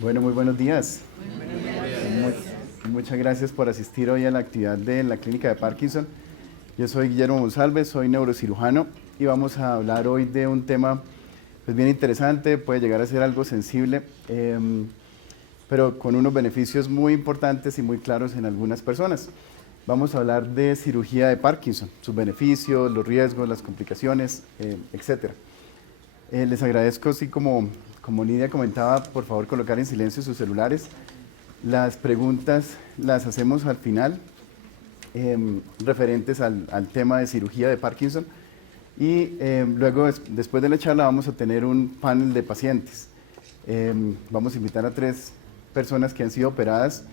Bueno, muy buenos días. Muchas gracias por asistir hoy a la actividad de la Clínica de Parkinson. Yo soy Guillermo Monsalve, soy neurocirujano y vamos a hablar hoy de un tema pues, bien interesante, puede llegar a ser algo sensible, pero con unos beneficios muy importantes y muy claros en algunas personas. Vamos a hablar de cirugía de Parkinson, sus beneficios, los riesgos, las complicaciones, etcétera. Les agradezco, sí, como Lidia comentaba, por favor colocar en silencio sus celulares. Las preguntas las hacemos al final, referentes al tema de cirugía de Parkinson. Y luego, después de la charla, vamos a tener un panel de pacientes. Vamos a invitar a 3 personas que han sido operadas.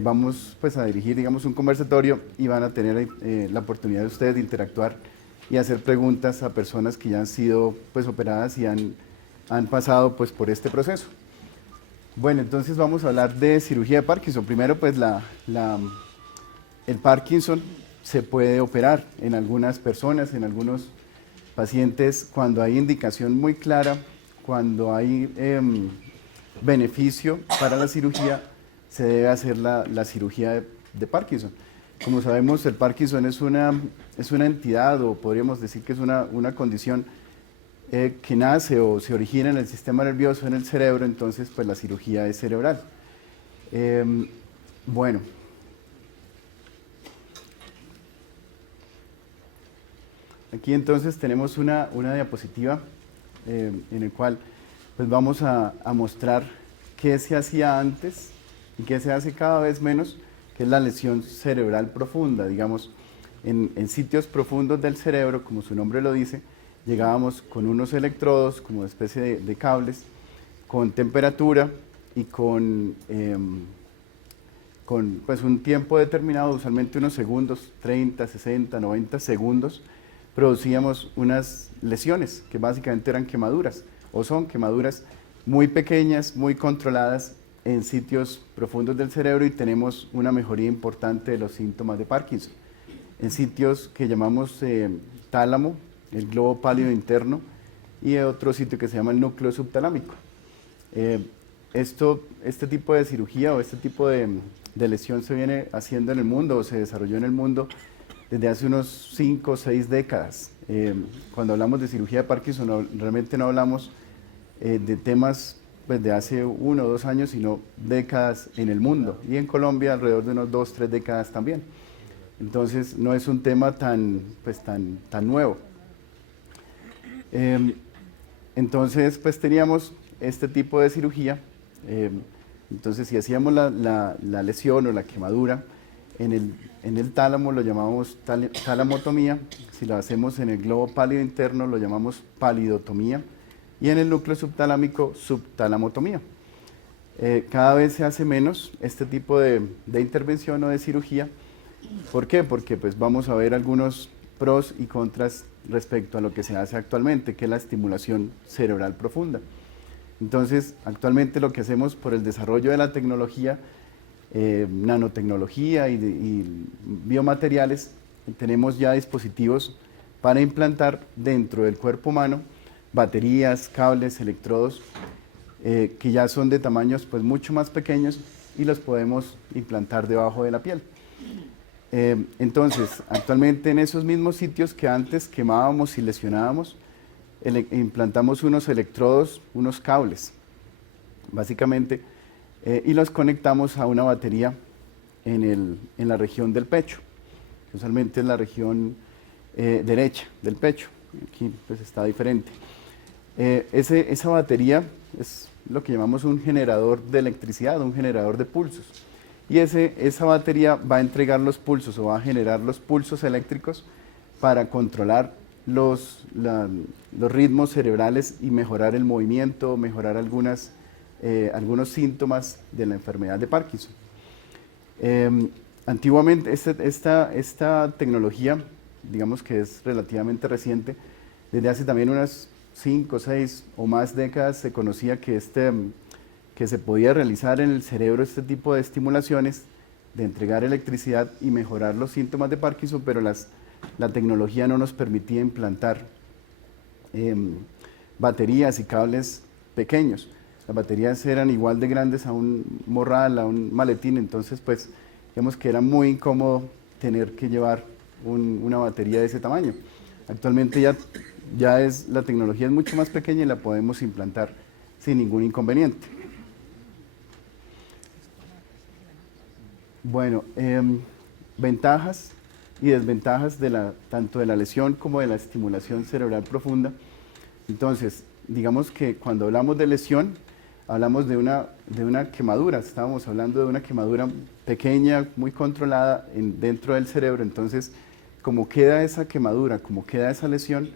Vamos pues, a dirigir, digamos, un conversatorio y van a tener la oportunidad de ustedes de interactuar y hacer preguntas a personas que ya han sido pues, operadas y han pasado pues, por este proceso. Bueno, entonces vamos a hablar de cirugía de Parkinson. Primero, pues el Parkinson se puede operar en algunas personas, en algunos pacientes, cuando hay indicación muy clara, cuando hay beneficio para la cirugía, se debe hacer la cirugía de Parkinson. Como sabemos, el Parkinson es una entidad, o podríamos decir que es una condición que nace o se origina en el sistema nervioso, en el cerebro, entonces pues la cirugía es cerebral. Bueno, aquí entonces tenemos una diapositiva en el cual pues vamos a mostrar qué se hacía antes y qué se hace cada vez menos, que es la lesión cerebral profunda. Digamos, en sitios profundos del cerebro, como su nombre lo dice, llegábamos con unos electrodos, como una especie de cables, con temperatura y con pues, un tiempo determinado, usualmente unos segundos, 30, 60, 90 segundos, producíamos unas lesiones que básicamente eran quemaduras, o son quemaduras muy pequeñas, muy controladas en sitios profundos del cerebro, y tenemos una mejoría importante de los síntomas de Parkinson. En sitios que llamamos tálamo, el globo pálido interno, y otro sitio que se llama el núcleo subtalámico. Este tipo de cirugía o este tipo de lesión se viene haciendo en el mundo, o se desarrolló en el mundo desde hace unos 5 o 6 décadas. Cuando hablamos de cirugía de Parkinson, realmente no hablamos de temas pues, de hace 1 o 2 años, sino décadas en el mundo, y en Colombia alrededor de unos 2 o 3 décadas también. Entonces no es un tema tan nuevo. Entonces pues teníamos este tipo de cirugía. Entonces si hacíamos la lesión o la quemadura en el tálamo, lo llamamos talamotomía. Si lo hacemos en el globo pálido interno, lo llamamos palidotomía, y en el núcleo subtalámico, subtalamotomía. Cada vez se hace menos este tipo de intervención o de cirugía. ¿Por qué? Porque pues, vamos a ver algunos pros y contras respecto a lo que se hace actualmente, que es la estimulación cerebral profunda. Entonces, actualmente lo que hacemos por el desarrollo de la tecnología, nanotecnología y biomateriales, tenemos ya dispositivos para implantar dentro del cuerpo humano baterías, cables, electrodos, que ya son de tamaños pues, mucho más pequeños, y los podemos implantar debajo de la piel. Entonces, actualmente en esos mismos sitios que antes quemábamos y lesionábamos, implantamos unos electrodos, unos cables, básicamente, y los conectamos a una batería en la región del pecho. Usualmente es la región derecha del pecho. Aquí pues está diferente. Esa batería es lo que llamamos un generador de electricidad, un generador de pulsos. Y esa batería va a entregar los pulsos, o va a generar los pulsos eléctricos para controlar los ritmos cerebrales y mejorar el movimiento, mejorar algunos síntomas de la enfermedad de Parkinson. Antiguamente esta tecnología, digamos que es relativamente reciente, desde hace también unas 5, 6 o más décadas se conocía que se podía realizar en el cerebro este tipo de estimulaciones, de entregar electricidad y mejorar los síntomas de Parkinson, pero la tecnología no nos permitía implantar baterías y cables pequeños. las baterías eran igual de grandes a un morral, a un maletín, entonces pues digamos que era muy incómodo tener que llevar una batería de ese tamaño. Actualmente la tecnología es mucho más pequeña y la podemos implantar sin ningún inconveniente. Bueno, ventajas y desventajas tanto de la lesión como de la estimulación cerebral profunda. Entonces, digamos que cuando hablamos de lesión, hablamos de una quemadura, estábamos hablando de una quemadura pequeña, muy controlada dentro del cerebro. Entonces, como queda esa quemadura, como queda esa lesión,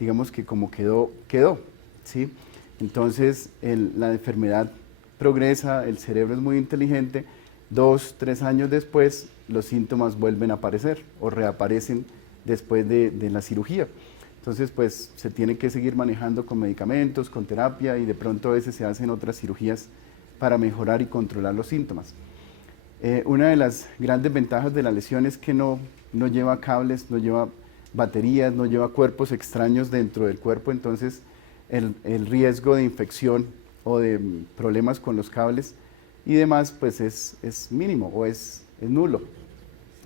digamos que como quedó, quedó, ¿sí? Entonces, la enfermedad progresa, el cerebro es muy inteligente, 2, 3 años después los síntomas vuelven a aparecer o reaparecen después de la cirugía. Entonces, pues se tiene que seguir manejando con medicamentos, con terapia, y de pronto a veces se hacen otras cirugías para mejorar y controlar los síntomas. Una de las grandes ventajas de la lesión es que no lleva cables, no lleva baterías, no lleva cuerpos extraños dentro del cuerpo. Entonces el riesgo de infección o de problemas con los cables y demás pues es mínimo o es nulo.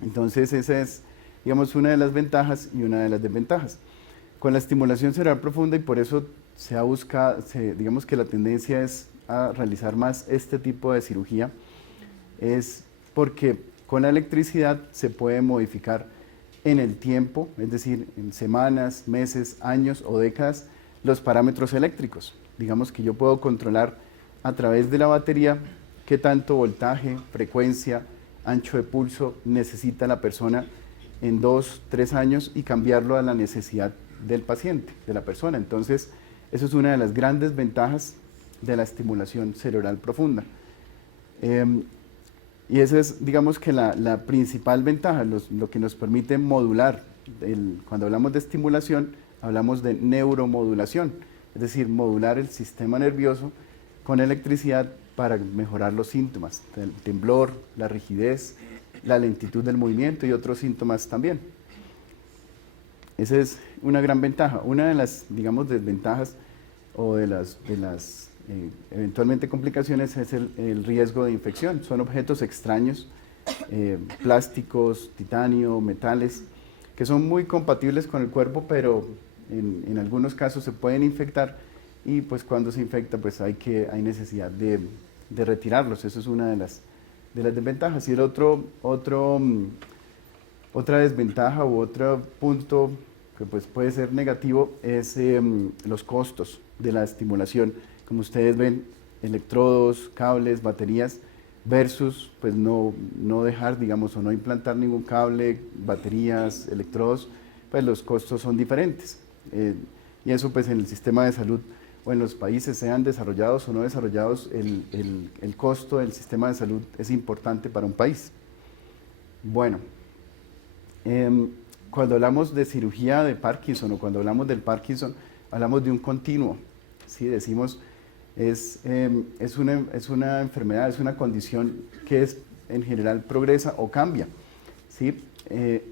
Entonces esa es, digamos, una de las ventajas y una de las desventajas. Con la estimulación cerebral profunda, y por eso digamos que la tendencia es a realizar más este tipo de cirugía, es porque con la electricidad se puede modificar en el tiempo, es decir, en semanas, meses, años o décadas, los parámetros eléctricos. Digamos que yo puedo controlar a través de la batería qué tanto voltaje, frecuencia, ancho de pulso necesita la persona en 2, 3 años y cambiarlo a la necesidad del paciente, de la persona. Entonces, eso es una de las grandes ventajas de la estimulación cerebral profunda. Y esa es, digamos que la principal ventaja, lo que nos permite modular. Cuando hablamos de estimulación, hablamos de neuromodulación, es decir, modular el sistema nervioso con electricidad para mejorar los síntomas, el temblor, la rigidez, la lentitud del movimiento y otros síntomas también. Esa es una gran ventaja. Una de las, digamos, desventajas o de las eventualmente complicaciones es el riesgo de infección. Son objetos extraños, plásticos, titanio, metales, que son muy compatibles con el cuerpo, pero en algunos casos se pueden infectar, y pues cuando se infecta pues hay necesidad de retirarlos. Eso es una de las desventajas. Y otra desventaja u otro punto que pues puede ser negativo es los costos de la estimulación. Como ustedes ven, electrodos, cables, baterías, versus pues no dejar, digamos, o no implantar ningún cable, baterías, electrodos, pues los costos son diferentes. Y eso pues en el sistema de salud o en los países, sean desarrollados o no desarrollados, el costo del sistema de salud es importante para un país. Bueno, cuando hablamos de cirugía de Parkinson o cuando hablamos del Parkinson, hablamos de un continuo. ¿Sí? Decimos, es una enfermedad, es una condición que en general progresa o cambia. ¿Sí?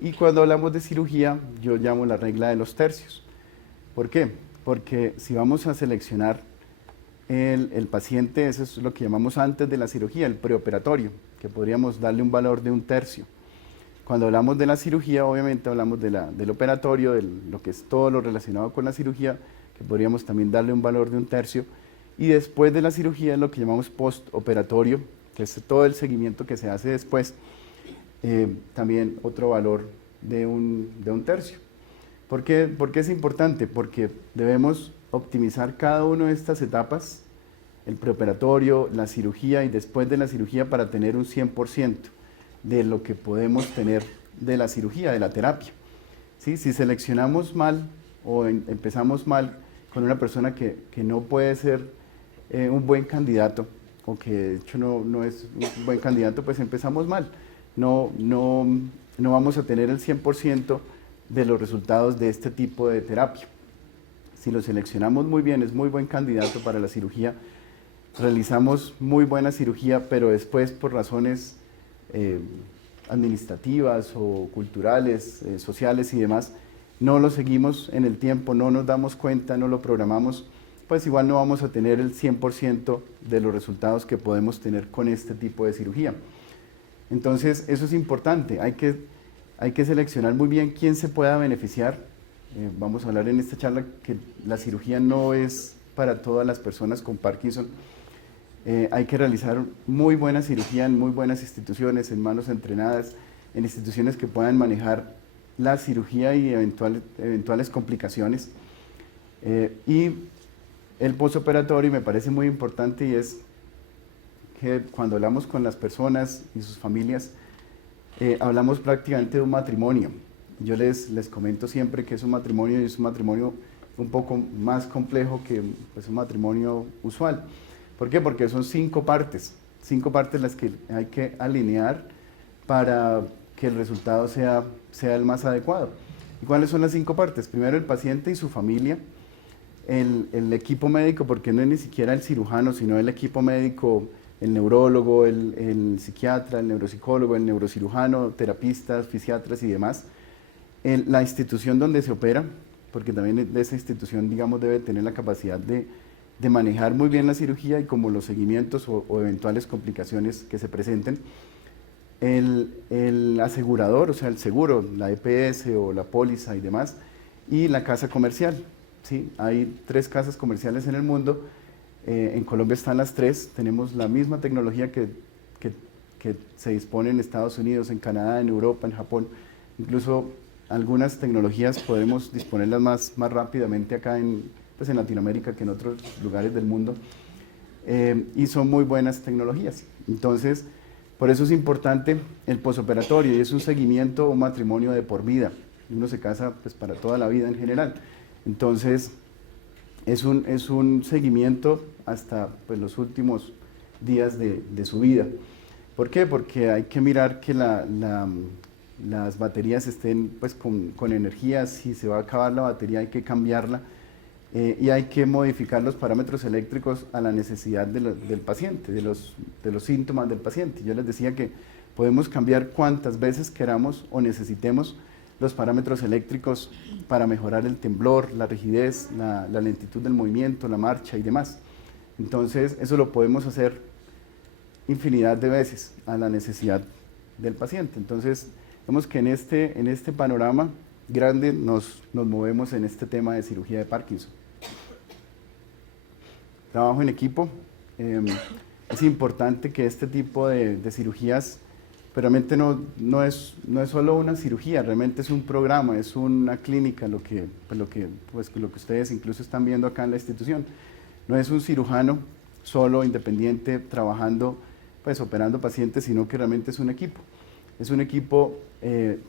Y cuando hablamos de cirugía, yo llamo la regla de los tercios. ¿Por qué? Porque si vamos a seleccionar el paciente, eso es lo que llamamos antes de la cirugía, el preoperatorio, que podríamos darle un valor de 1/3. Cuando hablamos de la cirugía, obviamente hablamos del operatorio, de lo que es todo lo relacionado con la cirugía, que podríamos también darle un valor de 1/3. Y después de la cirugía es lo que llamamos postoperatorio, que es todo el seguimiento que se hace después, también otro valor de 1/3. ¿Por qué es importante? Porque debemos optimizar cada una de estas etapas, el preoperatorio, la cirugía y después de la cirugía, para tener un 100% de lo que podemos tener de la cirugía, de la terapia. ¿Sí? Si seleccionamos mal o empezamos mal con una persona que no puede ser un buen candidato, o que de hecho no es un buen candidato, pues empezamos mal. No vamos a tener el 100% de los resultados de este tipo de terapia. Si lo seleccionamos muy bien, es muy buen candidato para la cirugía, realizamos muy buena cirugía, pero después por razones administrativas o culturales, sociales y demás, no lo seguimos en el tiempo, no nos damos cuenta, no lo programamos, pues igual no vamos a tener el 100% de los resultados que podemos tener con este tipo de cirugía. Entonces, eso es importante, hay que seleccionar muy bien quién se pueda beneficiar. Vamos a hablar en esta charla que la cirugía no es para todas las personas con Parkinson. Hay que realizar muy buena cirugía en muy buenas instituciones, en manos entrenadas, en instituciones que puedan manejar la cirugía y eventuales complicaciones. Y el postoperatorio me parece muy importante, y es que cuando hablamos con las personas y sus familias, hablamos prácticamente de un matrimonio. Yo les comento siempre que es un matrimonio, y es un matrimonio un poco más complejo que pues, un matrimonio usual. ¿Por qué? Porque son 5 partes las que hay que alinear para que el resultado sea el más adecuado. ¿Y cuáles son las 5 partes? Primero, el paciente y su familia, el equipo médico, porque no es ni siquiera el cirujano, sino el equipo médico, el neurólogo, el psiquiatra, el neuropsicólogo, el neurocirujano, terapistas, fisiatras y demás. La institución donde se opera, porque también de esa institución, digamos, debe tener la capacidad de manejar muy bien la cirugía y como los seguimientos o eventuales complicaciones que se presenten. El asegurador, o sea, el seguro, la EPS o la póliza y demás, y la casa comercial. ¿Sí? Hay 3 casas comerciales en el mundo, en Colombia están las 3, tenemos la misma tecnología que se dispone en Estados Unidos, en Canadá, en Europa, en Japón, incluso algunas tecnologías podemos disponerlas más rápidamente acá pues en Latinoamérica que en otros lugares del mundo, y son muy buenas tecnologías. Entonces, por eso es importante el posoperatorio, y es un seguimiento, un matrimonio de por vida. Uno se casa pues, para toda la vida en general. Entonces, es un seguimiento hasta pues, los últimos días de su vida. ¿Por qué? Porque hay que mirar que las baterías estén pues, con energía. Si se va a acabar la batería hay que cambiarla, y hay que modificar los parámetros eléctricos a la necesidad del paciente, de los síntomas del paciente. Yo les decía que podemos cambiar cuantas veces queramos o necesitemos los parámetros eléctricos para mejorar el temblor, la rigidez, la lentitud del movimiento, la marcha y demás. Entonces, eso lo podemos hacer infinidad de veces a la necesidad del paciente. Entonces, vemos que en este panorama grande nos movemos en este tema de cirugía de Parkinson. Trabajo en equipo. Es importante que este tipo de cirugías, pero realmente no es solo una cirugía, realmente es un programa, es una clínica, lo que ustedes incluso están viendo acá en la institución. No es un cirujano solo, independiente, trabajando, pues operando pacientes, sino que realmente es un equipo. Es un equipo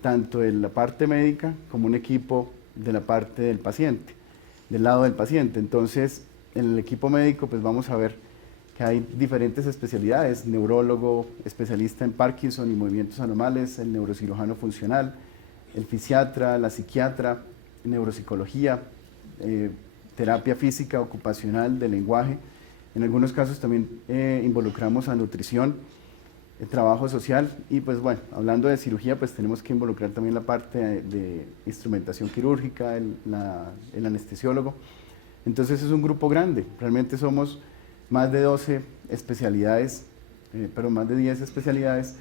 tanto de la parte médica como un equipo de la parte del paciente, del lado del paciente. Entonces, en el equipo médico, pues vamos a ver que hay diferentes especialidades: neurólogo, especialista en Parkinson y movimientos anormales, el neurocirujano funcional, el fisiatra, la psiquiatra, neuropsicología, terapia física, ocupacional, de lenguaje. En algunos casos también involucramos a nutrición, trabajo social, y pues bueno, hablando de cirugía, pues tenemos que involucrar también la parte de instrumentación quirúrgica, el anestesiólogo. Entonces es un grupo grande, realmente somos más de 12 especialidades, pero más de 10 especialidades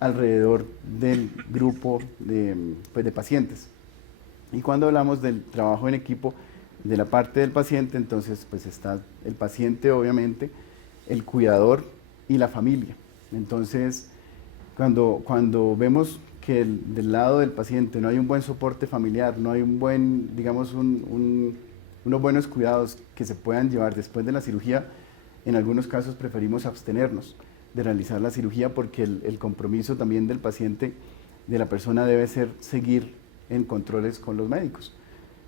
alrededor del grupo de pacientes. Y cuando hablamos del trabajo en equipo, de la parte del paciente, entonces pues está el paciente obviamente, el cuidador y la familia. Entonces, cuando vemos que del lado del paciente no hay un buen soporte familiar, no hay un buen, digamos, unos buenos cuidados que se puedan llevar después de la cirugía, en algunos casos preferimos abstenernos de realizar la cirugía, porque el compromiso también del paciente, de la persona, debe ser seguir en controles con los médicos.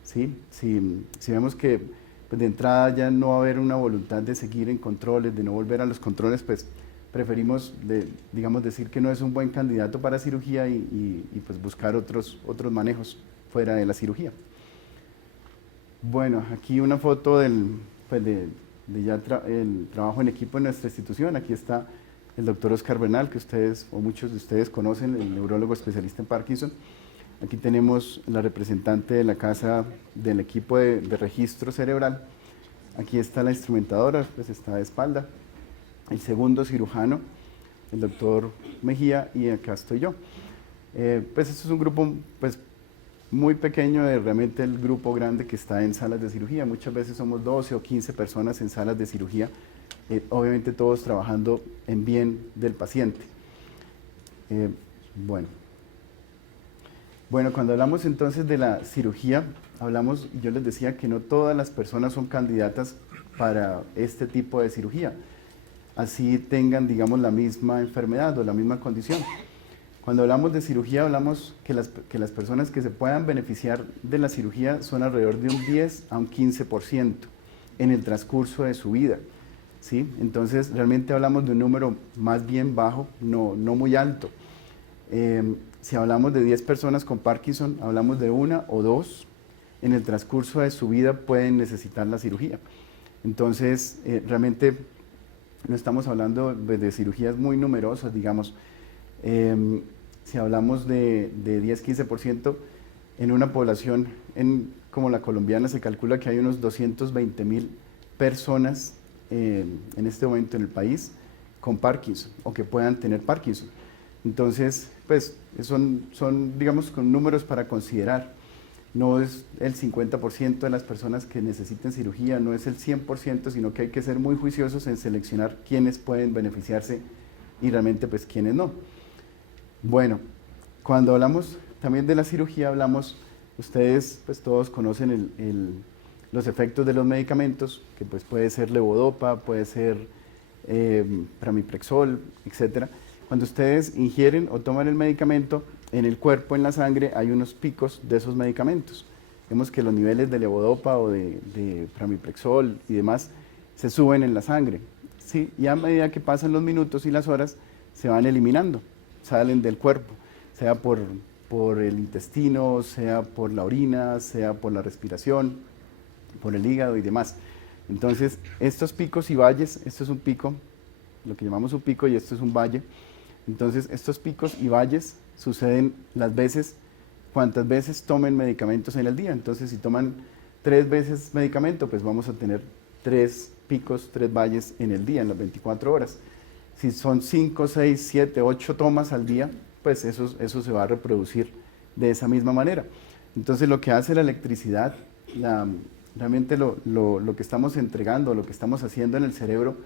¿Sí? Si vemos que pues, de entrada ya no va a haber una voluntad de seguir en controles, de no volver a los controles, pues preferimos, digamos, decir que no es un buen candidato para cirugía y pues buscar otros manejos fuera de la cirugía. Bueno, aquí una foto el trabajo en equipo en nuestra institución. Aquí está el doctor Oscar Bernal, que ustedes o muchos de ustedes conocen, el neurólogo especialista en Parkinson. Aquí tenemos la representante de la casa del equipo de registro cerebral. Aquí está la instrumentadora, pues está de espalda. El segundo cirujano, el doctor Mejía, y acá estoy yo. Pues esto es un grupo pues, muy pequeño de realmente el grupo grande que está en salas de cirugía. Muchas veces somos 12 o 15 personas en salas de cirugía, obviamente todos trabajando en bien del paciente. Bueno. Bueno, cuando hablamos entonces de la cirugía, hablamos, yo les decía que no todas las personas son candidatas para este tipo de cirugía, así tengan, digamos, la misma enfermedad o la misma condición. Cuando hablamos de cirugía, hablamos que las personas que se puedan beneficiar de la cirugía son alrededor de un 10 a un 15% en el transcurso de su vida, ¿sí? Entonces, realmente hablamos de un número más bien bajo, no muy alto. Si hablamos de 10 personas con Parkinson, hablamos de una o dos en el transcurso de su vida pueden necesitar la cirugía. Entonces, realmente no estamos hablando de cirugías muy numerosas, digamos. Si hablamos de 10-15%, en una población como la colombiana se calcula que hay unos 220.000 personas en este momento en el país con Parkinson o que puedan tener Parkinson. Entonces, pues son, digamos, con números para considerar. No es el 50% de las personas que necesiten cirugía, no es el 100%, sino que hay que ser muy juiciosos en seleccionar quiénes pueden beneficiarse y realmente pues quiénes no. Bueno, cuando hablamos también de la cirugía, ustedes pues todos conocen los efectos de los medicamentos, que pues puede ser levodopa, puede ser pramipexol, etcétera. Cuando ustedes ingieren o toman el medicamento, en el cuerpo, en la sangre, hay unos picos de esos medicamentos. Vemos que los niveles de levodopa o de pramipexol y demás se suben en la sangre, ¿sí? Y a medida que pasan los minutos y las horas, se van eliminando, salen del cuerpo, sea por el intestino, sea por la orina, sea por la respiración, por el hígado y demás. Entonces, estos picos y valles, esto es un pico, lo que llamamos un pico, y esto es un valle. Entonces, estos picos y valles suceden cuantas veces tomen medicamentos en el día. Entonces, si toman 3 veces medicamento, pues vamos a tener 3 picos, 3 valles en el día, en las 24 horas. Si son 5, 6, 7, 8 tomas al día, pues eso se va a reproducir de esa misma manera. Entonces, lo que hace la electricidad, realmente lo que estamos entregando, lo que estamos haciendo en el cerebro,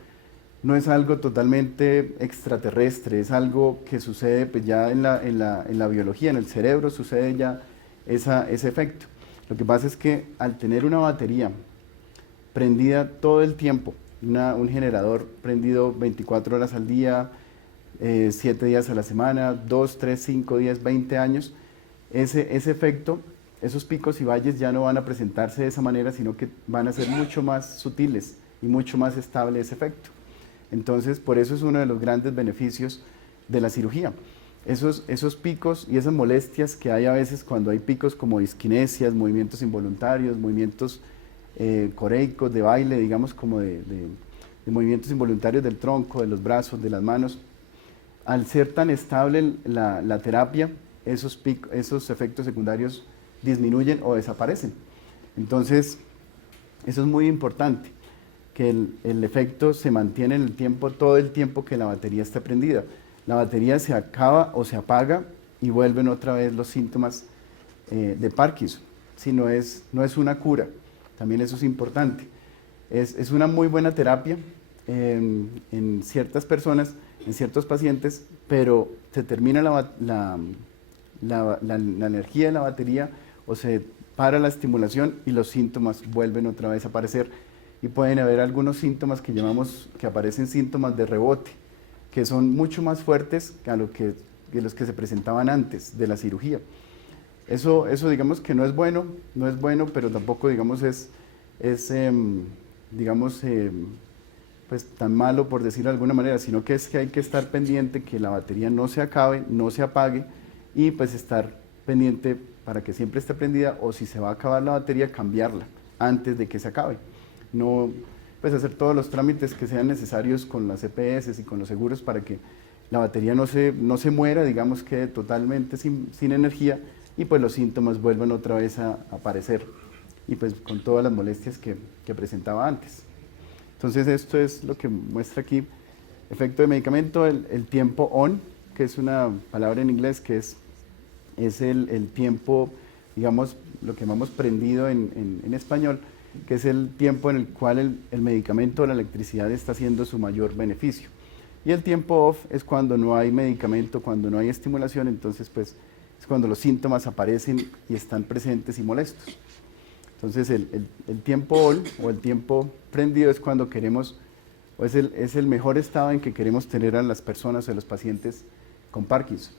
no es algo totalmente extraterrestre, es algo que sucede pues, ya en la biología, en el cerebro sucede ya ese efecto. Lo que pasa es que al tener una batería prendida todo el tiempo, un generador prendido 24 horas al día, 7 días a la semana, 2, 3, 5 días, 20 años, ese efecto, esos picos y valles ya no van a presentarse de esa manera, sino que van a ser mucho más sutiles y mucho más estable ese efecto. Entonces, por eso es uno de los grandes beneficios de la cirugía. Esos picos y esas molestias que hay a veces cuando hay picos como disquinesias, movimientos involuntarios, movimientos coreicos, de baile, digamos como de movimientos involuntarios del tronco, de los brazos, de las manos, al ser tan estable la terapia, esos efectos secundarios disminuyen o desaparecen. Entonces, eso es muy importante, que el efecto se mantiene en el tiempo, todo el tiempo que la batería está prendida. La batería se acaba o se apaga y vuelven otra vez los síntomas de Parkinson. Si no es una cura, también eso es importante. Es una muy buena terapia en ciertas personas, en ciertos pacientes, pero se termina la energía de la batería o se para la estimulación y los síntomas vuelven otra vez a aparecer. Y pueden haber algunos síntomas que aparecen síntomas de rebote, que son mucho más fuertes que los que se presentaban antes de la cirugía. Eso digamos que no es bueno, pero tampoco digamos pues tan malo por decirlo de alguna manera, sino que es que hay que estar pendiente que la batería no se acabe, no se apague y pues estar pendiente para que siempre esté prendida, o si se va a acabar la batería, cambiarla antes de que se acabe. No, pues hacer todos los trámites que sean necesarios con las EPS y con los seguros para que la batería no se muera, digamos, quede totalmente sin energía y pues los síntomas vuelvan otra vez a aparecer y pues con todas las molestias que presentaba antes. Entonces esto es lo que muestra aquí, efecto de medicamento, el tiempo on, que es una palabra en inglés que es el tiempo, digamos, lo que llamamos prendido en español, que es el tiempo en el cual el medicamento o la electricidad está haciendo su mayor beneficio. Y el tiempo off es cuando no hay medicamento, cuando no hay estimulación, entonces pues es cuando los síntomas aparecen y están presentes y molestos. Entonces el tiempo on o el tiempo prendido es cuando queremos, o es el mejor estado en que queremos tener a las personas o a los pacientes con Parkinson.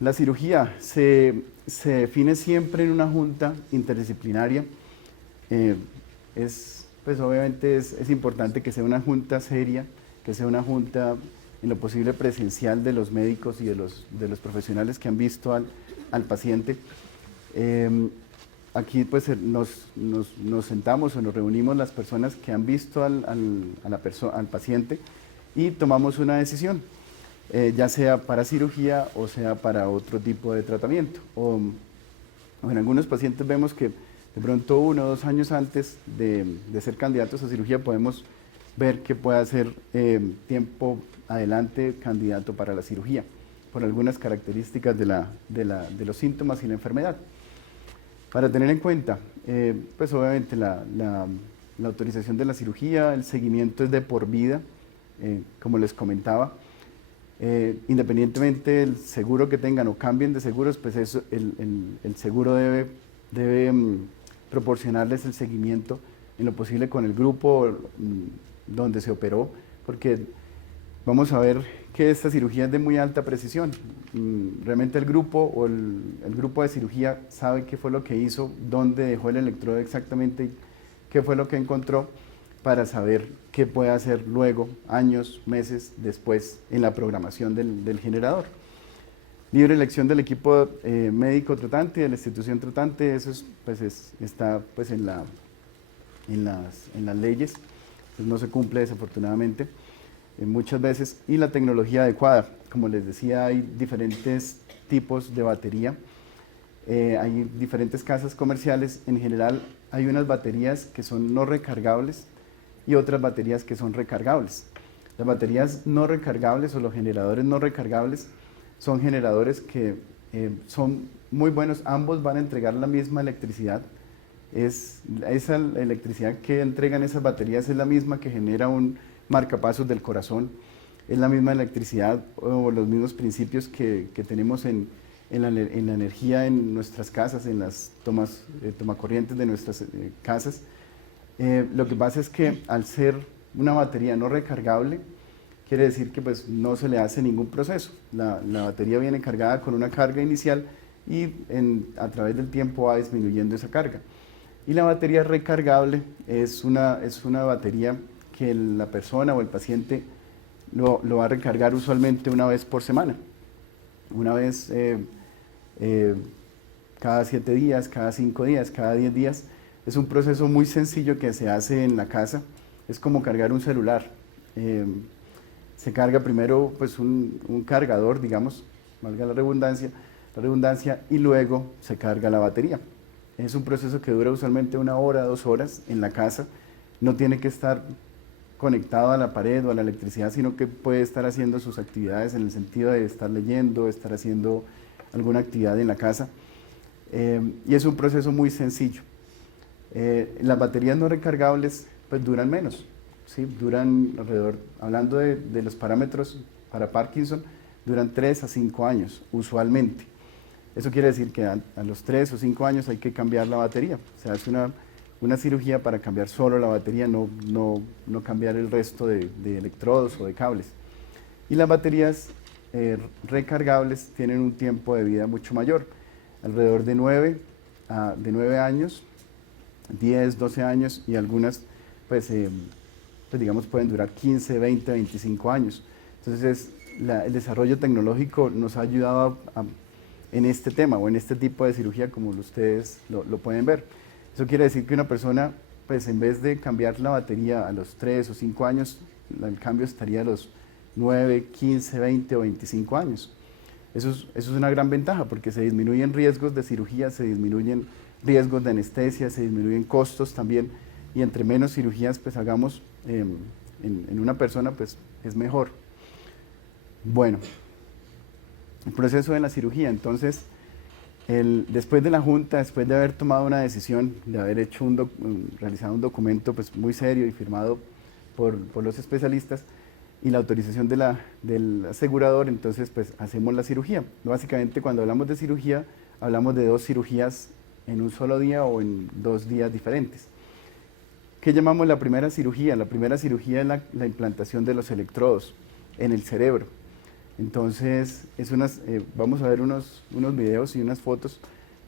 La cirugía se define siempre en una junta interdisciplinaria. Pues obviamente es importante que sea una junta seria, que sea una junta en lo posible presencial de los médicos y de los profesionales que han visto al paciente. Aquí pues nos sentamos o nos reunimos las personas que han visto al paciente y tomamos una decisión, ya sea para cirugía o sea para otro tipo de tratamiento. O en algunos pacientes vemos que de pronto 1 o 2 años antes de ser candidatos a cirugía podemos ver que puede ser tiempo adelante candidato para la cirugía, por algunas características de los síntomas y la enfermedad. Para tener en cuenta, pues obviamente la autorización de la cirugía, el seguimiento es de por vida, como les comentaba. Independientemente del seguro que tengan o cambien de seguros, pues eso, el seguro debe proporcionarles el seguimiento en lo posible con el grupo donde se operó, porque vamos a ver que esta cirugía es de muy alta precisión. Realmente el grupo o el grupo de cirugía sabe qué fue lo que hizo, dónde dejó el electrodo exactamente, qué fue lo que encontró, para saber qué puede hacer luego, años, meses después, en la programación del generador. Libre elección del equipo médico tratante, de la institución tratante, eso está pues, en las leyes, pues no se cumple desafortunadamente muchas veces. Y la tecnología adecuada, como les decía, hay diferentes tipos de batería, hay diferentes casas comerciales. En general hay unas baterías que son no recargables y otras baterías que son recargables. Las baterías no recargables o los generadores no recargables son generadores que son muy buenos, ambos van a entregar la misma electricidad. Esa electricidad que entregan esas baterías es la misma que genera un marcapasos del corazón, es la misma electricidad o los mismos principios que tenemos en la energía en nuestras casas, en las tomacorrientes de nuestras casas. Lo que pasa es que al ser una batería no recargable, quiere decir que pues, no se le hace ningún proceso. La batería viene cargada con una carga inicial y a través del tiempo va disminuyendo esa carga. Y la batería recargable es una batería que la persona o el paciente lo va a recargar usualmente una vez por semana. Una vez cada 7 días, cada 5 días, cada 10 días. Es un proceso muy sencillo que se hace en la casa, es como cargar un celular. Se carga primero pues, un cargador, digamos, valga la redundancia, y luego se carga la batería. Es un proceso que dura usualmente 1 hora, 2 horas en la casa, no tiene que estar conectado a la pared o a la electricidad, sino que puede estar haciendo sus actividades en el sentido de estar leyendo, estar haciendo alguna actividad en la casa, y es un proceso muy sencillo. Las baterías no recargables pues duran menos, ¿sí? Duran alrededor, hablando de los parámetros para Parkinson, duran 3 a 5 años usualmente. Eso quiere decir que a los 3 o 5 años hay que cambiar la batería, se hace una cirugía para cambiar solo la batería, no cambiar el resto de electrodos o de cables. Y las baterías recargables tienen un tiempo de vida mucho mayor, alrededor de 9 años, 10, 12 años, y algunas pues digamos pueden durar 15, 20, 25 años. Entonces el desarrollo tecnológico nos ha ayudado en este tema o en este tipo de cirugía, como ustedes lo pueden ver. Eso quiere decir que una persona, pues en vez de cambiar la batería a los 3 o 5 años, el cambio estaría a los 9, 15, 20 o 25 años. Eso es una gran ventaja porque se disminuyen riesgos de cirugía, se disminuyen riesgos de anestesia, se disminuyen costos también, y entre menos cirugías pues hagamos en una persona, pues es mejor. Bueno, el proceso de la cirugía, entonces, después de la junta, después de haber tomado una decisión, de haber hecho realizado un documento pues, muy serio y firmado por los especialistas y la autorización del asegurador, entonces pues hacemos la cirugía. Básicamente cuando hablamos de cirugía, hablamos de 2 cirugías en un solo día o en 2 días diferentes. ¿Qué llamamos la primera cirugía? La primera cirugía es la implantación de los electrodos en el cerebro. Entonces, vamos a ver unos videos y unas fotos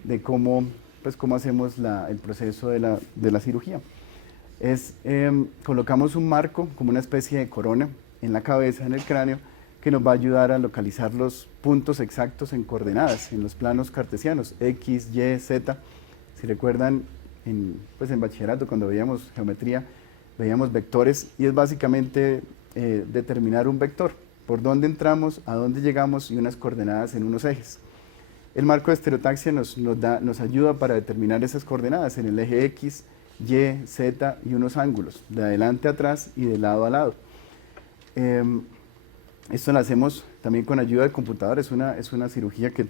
de cómo hacemos el proceso de la cirugía. Colocamos un marco, como una especie de corona, en la cabeza, en el cráneo, que nos va a ayudar a localizar los puntos exactos en coordenadas, en los planos cartesianos, X, Y, Z. Si recuerdan, en bachillerato, cuando veíamos geometría, veíamos vectores, y es básicamente determinar un vector, por dónde entramos, a dónde llegamos, y unas coordenadas en unos ejes. El marco de estereotaxia nos ayuda para determinar esas coordenadas en el eje X, Y, Z y unos ángulos, de adelante a atrás y de lado a lado. Esto lo hacemos también con ayuda del computador, es una cirugía que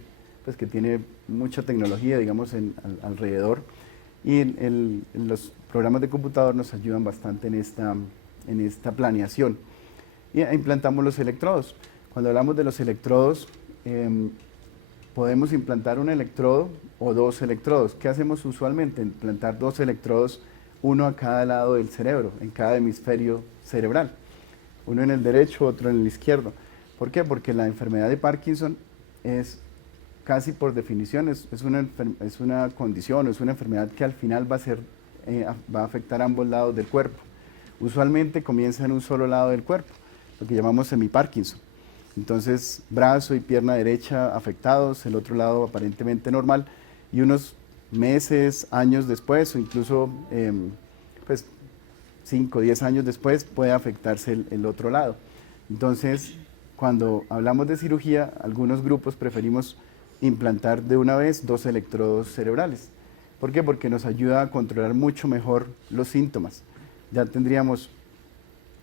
tiene mucha tecnología, digamos, alrededor, y los programas de computador nos ayudan bastante en esta planeación. Y implantamos los electrodos. Cuando hablamos de los electrodos, podemos implantar un electrodo o 2 electrodos. ¿Qué hacemos usualmente? Implantar 2 electrodos, uno a cada lado del cerebro, en cada hemisferio cerebral. Uno en el derecho, otro en el izquierdo. ¿Por qué? Porque la enfermedad de Parkinson es casi por definición, es una condición, es una enfermedad que al final va a afectar a ambos lados del cuerpo. Usualmente comienza en un solo lado del cuerpo, lo que llamamos semi-Parkinson. Entonces, brazo y pierna derecha afectados, el otro lado aparentemente normal, y unos meses, años después, o incluso 5 o 10 años después, puede afectarse el otro lado. Entonces, cuando hablamos de cirugía, algunos grupos preferimos implantar de una vez 2 electrodos cerebrales. ¿Por qué? Porque nos ayuda a controlar mucho mejor los síntomas. Ya tendríamos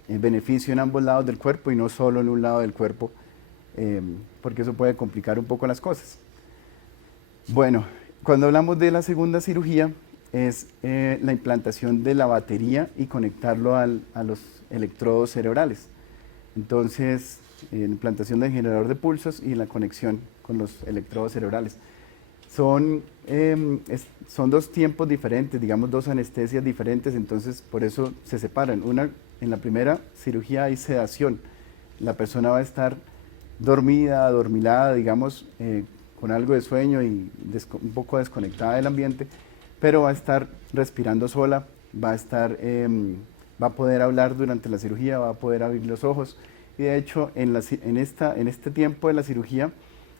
beneficio en ambos lados del cuerpo y no solo en un lado del cuerpo, porque eso puede complicar un poco las cosas. Bueno, cuando hablamos de la segunda cirugía, es la implantación de la batería y conectarlo a los electrodos cerebrales. Entonces, la implantación del generador de pulsos y la conexión con los electrodos cerebrales. Son 2 tiempos diferentes, digamos 2 anestesias diferentes, entonces por eso se separan. En la primera cirugía hay sedación, la persona va a estar dormida, adormilada, digamos, con algo de sueño y un poco desconectada del ambiente, pero va a estar respirando sola, va a poder hablar durante la cirugía, va a poder abrir los ojos, y de hecho en este tiempo de la cirugía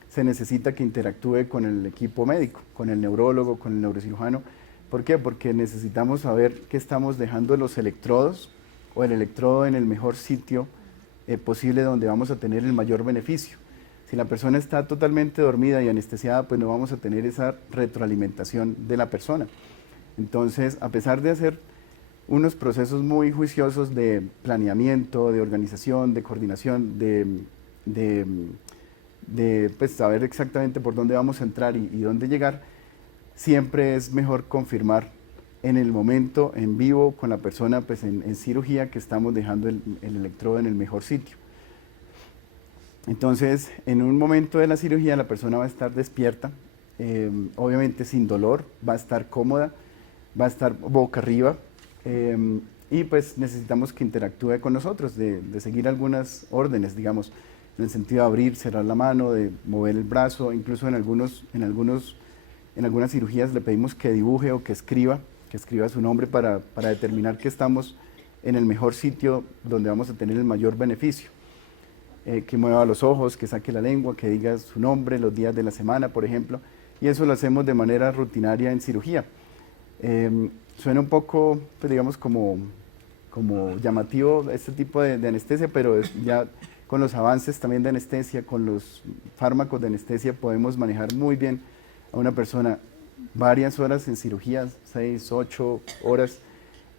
se necesita que interactúe con el equipo médico, con el neurólogo, con el neurocirujano. ¿Por qué? Porque necesitamos saber que estamos dejando los electrodos o el electrodo en el mejor sitio posible, donde vamos a tener el mayor beneficio. Si la persona está totalmente dormida y anestesiada, pues no vamos a tener esa retroalimentación de la persona. Entonces, a pesar de hacer unos procesos muy juiciosos de planeamiento, de organización, de coordinación, pues, saber exactamente por dónde vamos a entrar y dónde llegar, siempre es mejor confirmar en el momento, en vivo, con la persona, pues en cirugía, que estamos dejando el electrodo en el mejor sitio. Entonces, en un momento de la cirugía, la persona va a estar despierta, obviamente sin dolor, va a estar cómoda, va a estar boca arriba, y pues necesitamos que interactúe con nosotros, de seguir algunas órdenes, digamos, en el sentido de abrir, cerrar la mano, de mover el brazo. Incluso en algunas cirugías le pedimos que dibuje o que escriba su nombre para determinar que estamos en el mejor sitio donde vamos a tener el mayor beneficio. Que mueva los ojos, que saque la lengua, que diga su nombre, los días de la semana, por ejemplo, y eso lo hacemos de manera rutinaria en cirugía. Suena un poco, pues digamos, como llamativo este tipo de anestesia, pero ya con los avances también de anestesia, con los fármacos de anestesia, podemos manejar muy bien a una persona varias horas en cirugía, 6, 8 horas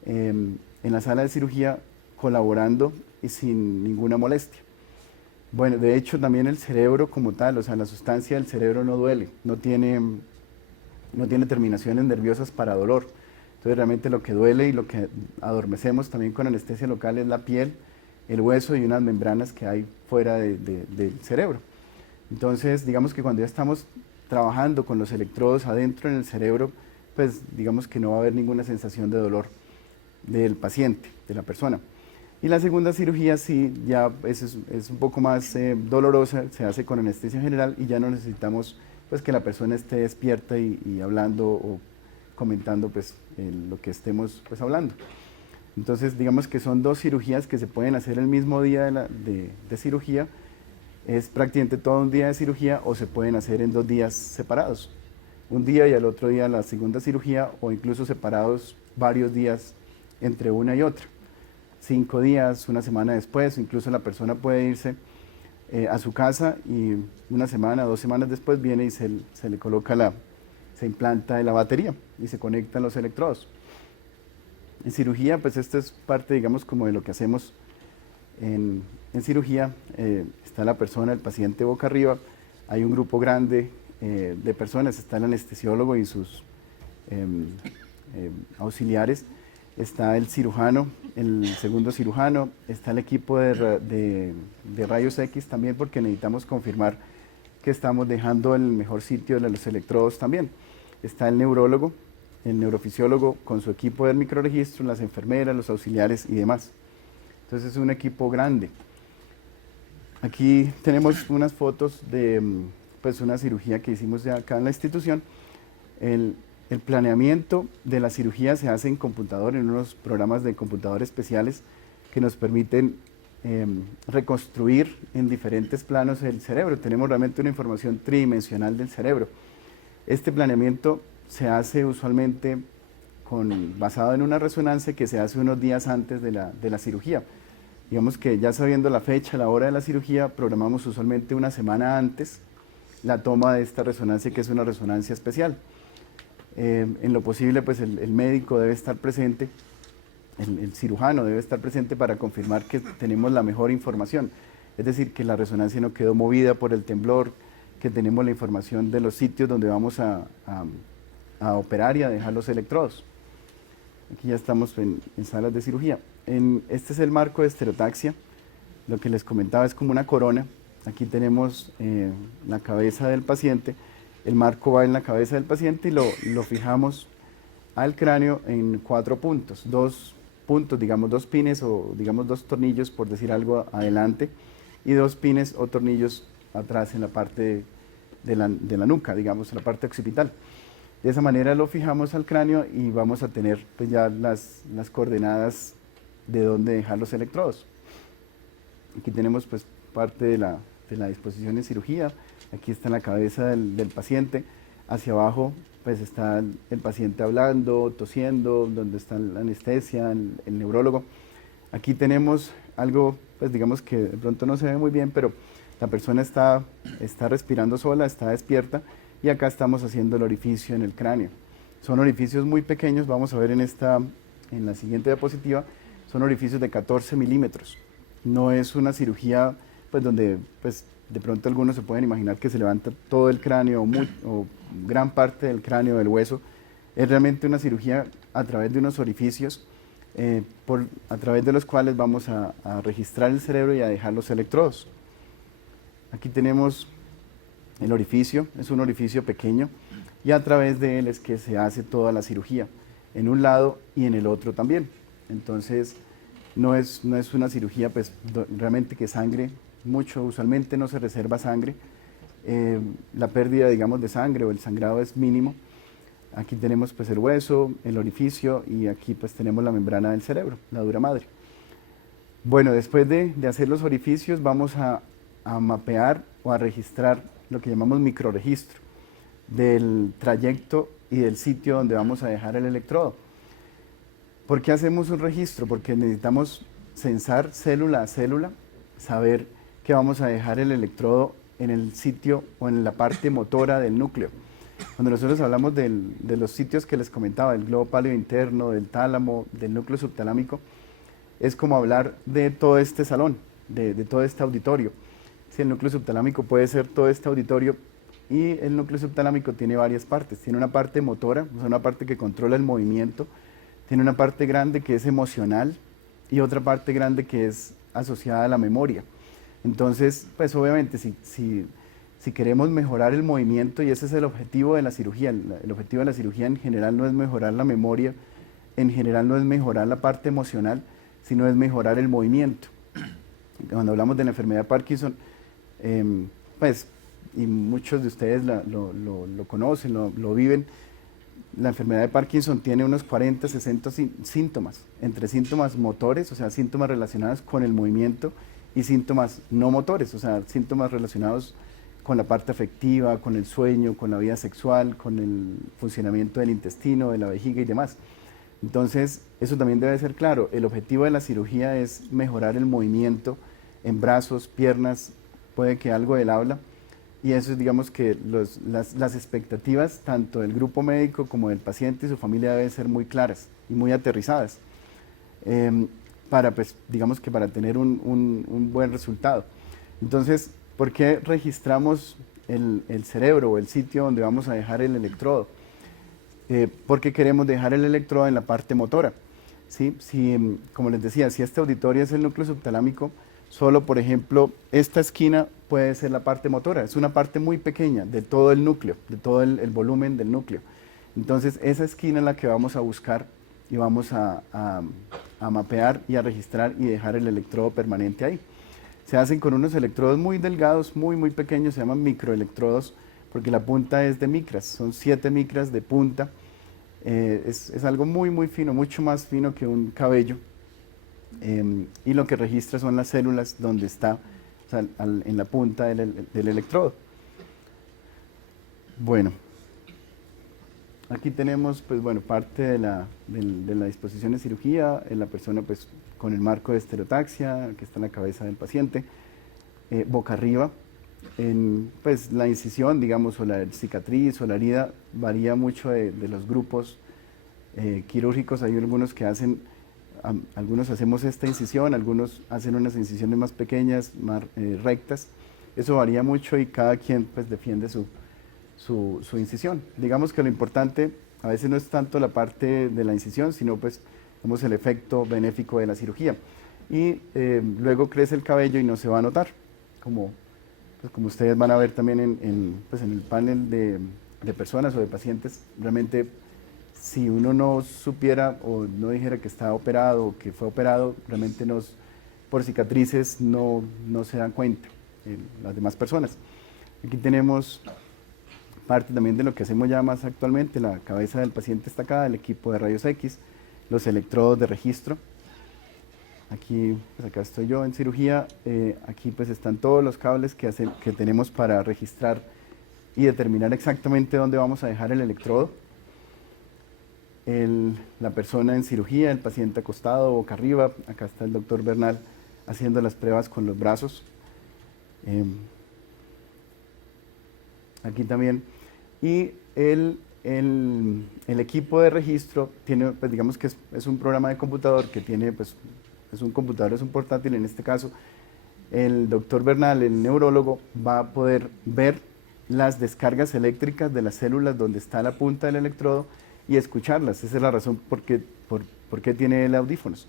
en la sala de cirugía colaborando y sin ninguna molestia. Bueno, de hecho también el cerebro como tal, o sea, la sustancia del cerebro no duele, no tiene terminaciones nerviosas para dolor. Entonces realmente lo que duele y lo que adormecemos también con anestesia local es la piel, el hueso y unas membranas que hay fuera del cerebro. Entonces digamos que cuando ya estamos trabajando con los electrodos adentro en el cerebro, pues digamos que no va a haber ninguna sensación de dolor del paciente, de la persona. Y la segunda cirugía sí, ya es un poco más dolorosa, se hace con anestesia general y ya no necesitamos pues que la persona esté despierta y hablando o comentando pues lo que estemos pues hablando. Entonces digamos que son dos cirugías que se pueden hacer el mismo día de cirugía, es prácticamente todo un día de cirugía o se pueden hacer en 2 días separados. Un día y al otro día la segunda cirugía o incluso separados varios días entre una y otra. 5 días, una semana después, incluso la persona puede irse a su casa y una semana, 2 semanas después viene y se le coloca se implanta la batería y se conectan los electrodos. En cirugía, pues esto es parte, digamos, como de lo que hacemos en cirugía. Está la persona, el paciente boca arriba, hay un grupo grande de personas, está el anestesiólogo y sus auxiliares, está el cirujano, el segundo cirujano, está el equipo de rayos X también porque necesitamos confirmar que estamos dejando el mejor sitio de los electrodos también. Está el neurólogo, el neurofisiólogo con su equipo del microregistro, las enfermeras, los auxiliares y demás. Entonces es un equipo grande. Aquí tenemos unas fotos de pues una cirugía que hicimos ya acá en la institución. El planeamiento de la cirugía se hace en computador, en unos programas de computador especiales que nos permiten reconstruir en diferentes planos el cerebro. Tenemos realmente una información tridimensional del cerebro. Este planeamiento se hace usualmente basado en una resonancia que se hace unos días antes de la cirugía. Digamos que ya sabiendo la fecha, la hora de la cirugía, programamos usualmente una semana antes la toma de esta resonancia, que es una resonancia especial. En lo posible, pues el médico debe estar presente, el cirujano debe estar presente para confirmar que tenemos la mejor información. Es decir, que la resonancia no quedó movida por el temblor, que tenemos la información de los sitios donde vamos a operar y a dejar los electrodos. Aquí ya estamos en salas de cirugía. Este es el marco de estereotaxia. Lo que les comentaba es como una corona. Aquí tenemos la cabeza del paciente. El marco va en la cabeza del paciente y lo fijamos al cráneo en 4 puntos. 2 puntos, digamos 2 pines o digamos 2 tornillos, por decir algo, adelante, y 2 pines o tornillos atrás en la parte de la nuca, digamos, en la parte occipital. De esa manera lo fijamos al cráneo y vamos a tener pues, ya las coordenadas de dónde dejar los electrodos. Aquí tenemos pues parte de la disposición en cirugía. Aquí está la cabeza del paciente. Hacia abajo pues está el paciente hablando, tosiendo, donde está la anestesia, el neurólogo. Aquí tenemos algo, pues digamos que de pronto no se ve muy bien, pero la persona está respirando sola, está despierta, y acá estamos haciendo el orificio en el cráneo. Son orificios muy pequeños, vamos a ver en la siguiente diapositiva, son orificios de 14 milímetros. No es una cirugía pues, donde pues, de pronto algunos se pueden imaginar que se levanta todo el cráneo o gran parte del cráneo, del hueso. Es realmente una cirugía a través de unos orificios a través de los cuales vamos a registrar el cerebro y a dejar los electrodos. Aquí tenemos el orificio, es un orificio pequeño y a través de él es que se hace toda la cirugía, en un lado y en el otro también. Entonces no es una cirugía pues, realmente que sangre mucho, usualmente no se reserva sangre, la pérdida digamos de sangre o el sangrado es mínimo. Aquí tenemos pues el hueso, el orificio y aquí pues tenemos la membrana del cerebro, la dura madre. Bueno, después de hacer los orificios vamos a mapear o a registrar lo que llamamos microregistro del trayecto y del sitio donde vamos a dejar el electrodo. ¿Por qué hacemos un registro? Porque necesitamos censar célula a célula, saber que vamos a dejar el electrodo en el sitio o en la parte motora del núcleo. Cuando nosotros hablamos de los sitios que les comentaba, del globo pálido interno, del tálamo, del núcleo subtalámico, es como hablar de todo este salón, de todo este auditorio. Si el núcleo subtalámico puede ser todo este auditorio, y el núcleo subtalámico tiene varias partes. Tiene una parte motora, o sea, una parte que controla el movimiento, tiene una parte grande que es emocional y otra parte grande que es asociada a la memoria. Entonces, pues obviamente si queremos mejorar el movimiento, y ese es el objetivo de la cirugía, el objetivo de la cirugía en general no es mejorar la memoria, en general no es mejorar la parte emocional, sino es mejorar el movimiento. Cuando hablamos de la enfermedad de Parkinson, pues, y muchos de ustedes lo conocen, lo viven, la enfermedad de Parkinson tiene unos 40, 60 síntomas, entre síntomas motores, o sea, síntomas relacionados con el movimiento, y síntomas no motores, o sea, síntomas relacionados con la parte afectiva, con el sueño, con la vida sexual, con el funcionamiento del intestino, de la vejiga y demás. Entonces, eso también debe ser claro. El objetivo de la cirugía es mejorar el movimiento en brazos, piernas, puede que algo del habla, y eso es, digamos, que las expectativas tanto del grupo médico como del paciente y su familia deben ser muy claras y muy aterrizadas para, pues, digamos que para tener un buen resultado. Entonces, ¿por qué registramos el cerebro o el sitio donde vamos a dejar el electrodo? Porque queremos dejar el electrodo en la parte motora. ¿Sí? Si, como les decía, si este auditorio es el núcleo subtalámico, solo, por ejemplo, esta esquina puede ser la parte motora. Es una parte muy pequeña de todo el núcleo, de todo el volumen del núcleo. Entonces, esa esquina es la que vamos a buscar y vamos a mapear y a registrar y dejar el electrodo permanente ahí. Se hacen con unos electrodos muy delgados, muy pequeños, se llaman microelectrodos, porque la punta es de micras, son 7 micras de punta. Es algo muy fino, mucho más fino que un cabello. Y lo que registra son las células donde está, o sea, en la punta del electrodo. Bueno, aquí tenemos, pues bueno, parte de la disposición de cirugía, la persona pues con el marco de estereotaxia, que está en la cabeza del paciente, boca arriba. Pues la incisión, digamos, o la cicatriz o la herida varía mucho de los grupos quirúrgicos. Hay algunos que hacen, algunos hacemos esta incisión, algunos hacen unas incisiones más pequeñas, más rectas. Eso varía mucho y cada quien pues defiende su incisión. Digamos que lo importante a veces no es tanto la parte de la incisión, sino pues vemos el efecto benéfico de la cirugía. Y luego crece el cabello y no se va a notar, como ustedes van a ver también en el panel de personas o de pacientes. Realmente, si uno no supiera o no dijera que está operado o que fue operado, realmente por cicatrices no se dan cuenta las demás personas. Aquí tenemos parte también de lo que hacemos ya más actualmente: la cabeza del paciente está acá, el equipo de rayos X, los electrodos de registro. Aquí, pues acá estoy yo en cirugía. Aquí pues están todos los cables que tenemos para registrar y determinar exactamente dónde vamos a dejar el electrodo. La persona en cirugía, el paciente acostado, boca arriba. Acá está el doctor Bernal haciendo las pruebas con los brazos. Aquí también. Y el equipo de registro tiene, pues digamos que es un programa de computador que tiene, pues, es un computador, es un portátil en este caso. El doctor Bernal, el neurólogo, va a poder ver las descargas eléctricas de las células donde está la punta del electrodo y escucharlas. Esa es la razón por qué tiene el audífonos.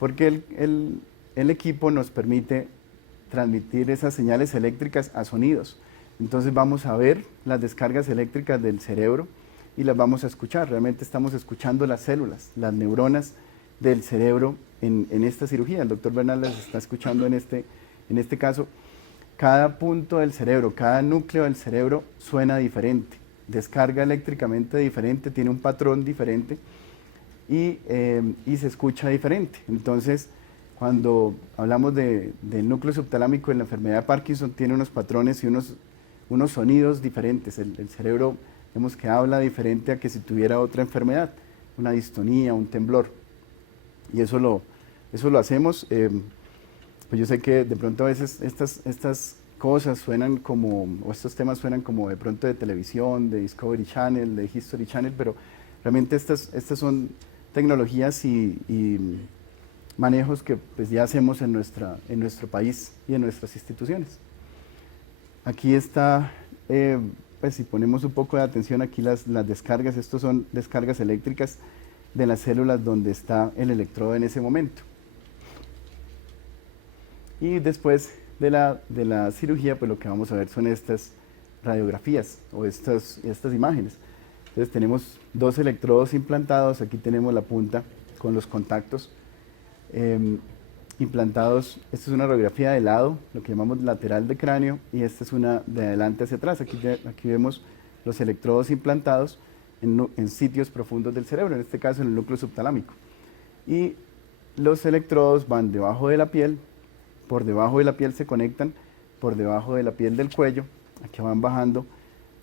Porque el equipo nos permite transmitir esas señales eléctricas a sonidos. Entonces vamos a ver las descargas eléctricas del cerebro y las vamos a escuchar. Realmente estamos escuchando las células, las neuronas del cerebro en esta cirugía. El doctor Bernal las está escuchando en este caso. Cada punto del cerebro, cada núcleo del cerebro suena diferente, descarga eléctricamente diferente, tiene un patrón diferente y se escucha diferente. Entonces, cuando hablamos del núcleo subtalámico en la enfermedad de Parkinson, tiene unos patrones y unos sonidos diferentes. El cerebro, vemos que habla diferente a que si tuviera otra enfermedad, una distonía, un temblor. Y eso lo hacemos. Pues yo sé que de pronto a veces estas cosas suenan como, o estos temas suenan como de pronto de televisión, de Discovery Channel, de History Channel, pero realmente estas son tecnologías y manejos que pues, ya hacemos en nuestro país y en nuestras instituciones. Aquí está, pues si ponemos un poco de atención aquí las descargas, estos son descargas eléctricas de las células donde está el electrodo en ese momento. Y después de la cirugía, pues lo que vamos a ver son estas radiografías o estas imágenes. Entonces tenemos dos electrodos implantados, aquí tenemos la punta con los contactos implantados. Esta es una radiografía de lado, lo que llamamos lateral de cráneo, y esta es una de adelante hacia atrás. Aquí vemos los electrodos implantados en sitios profundos del cerebro, en este caso en el núcleo subtalámico. Y los electrodos van debajo de la piel, por debajo de la piel se conectan, por debajo de la piel del cuello, aquí van bajando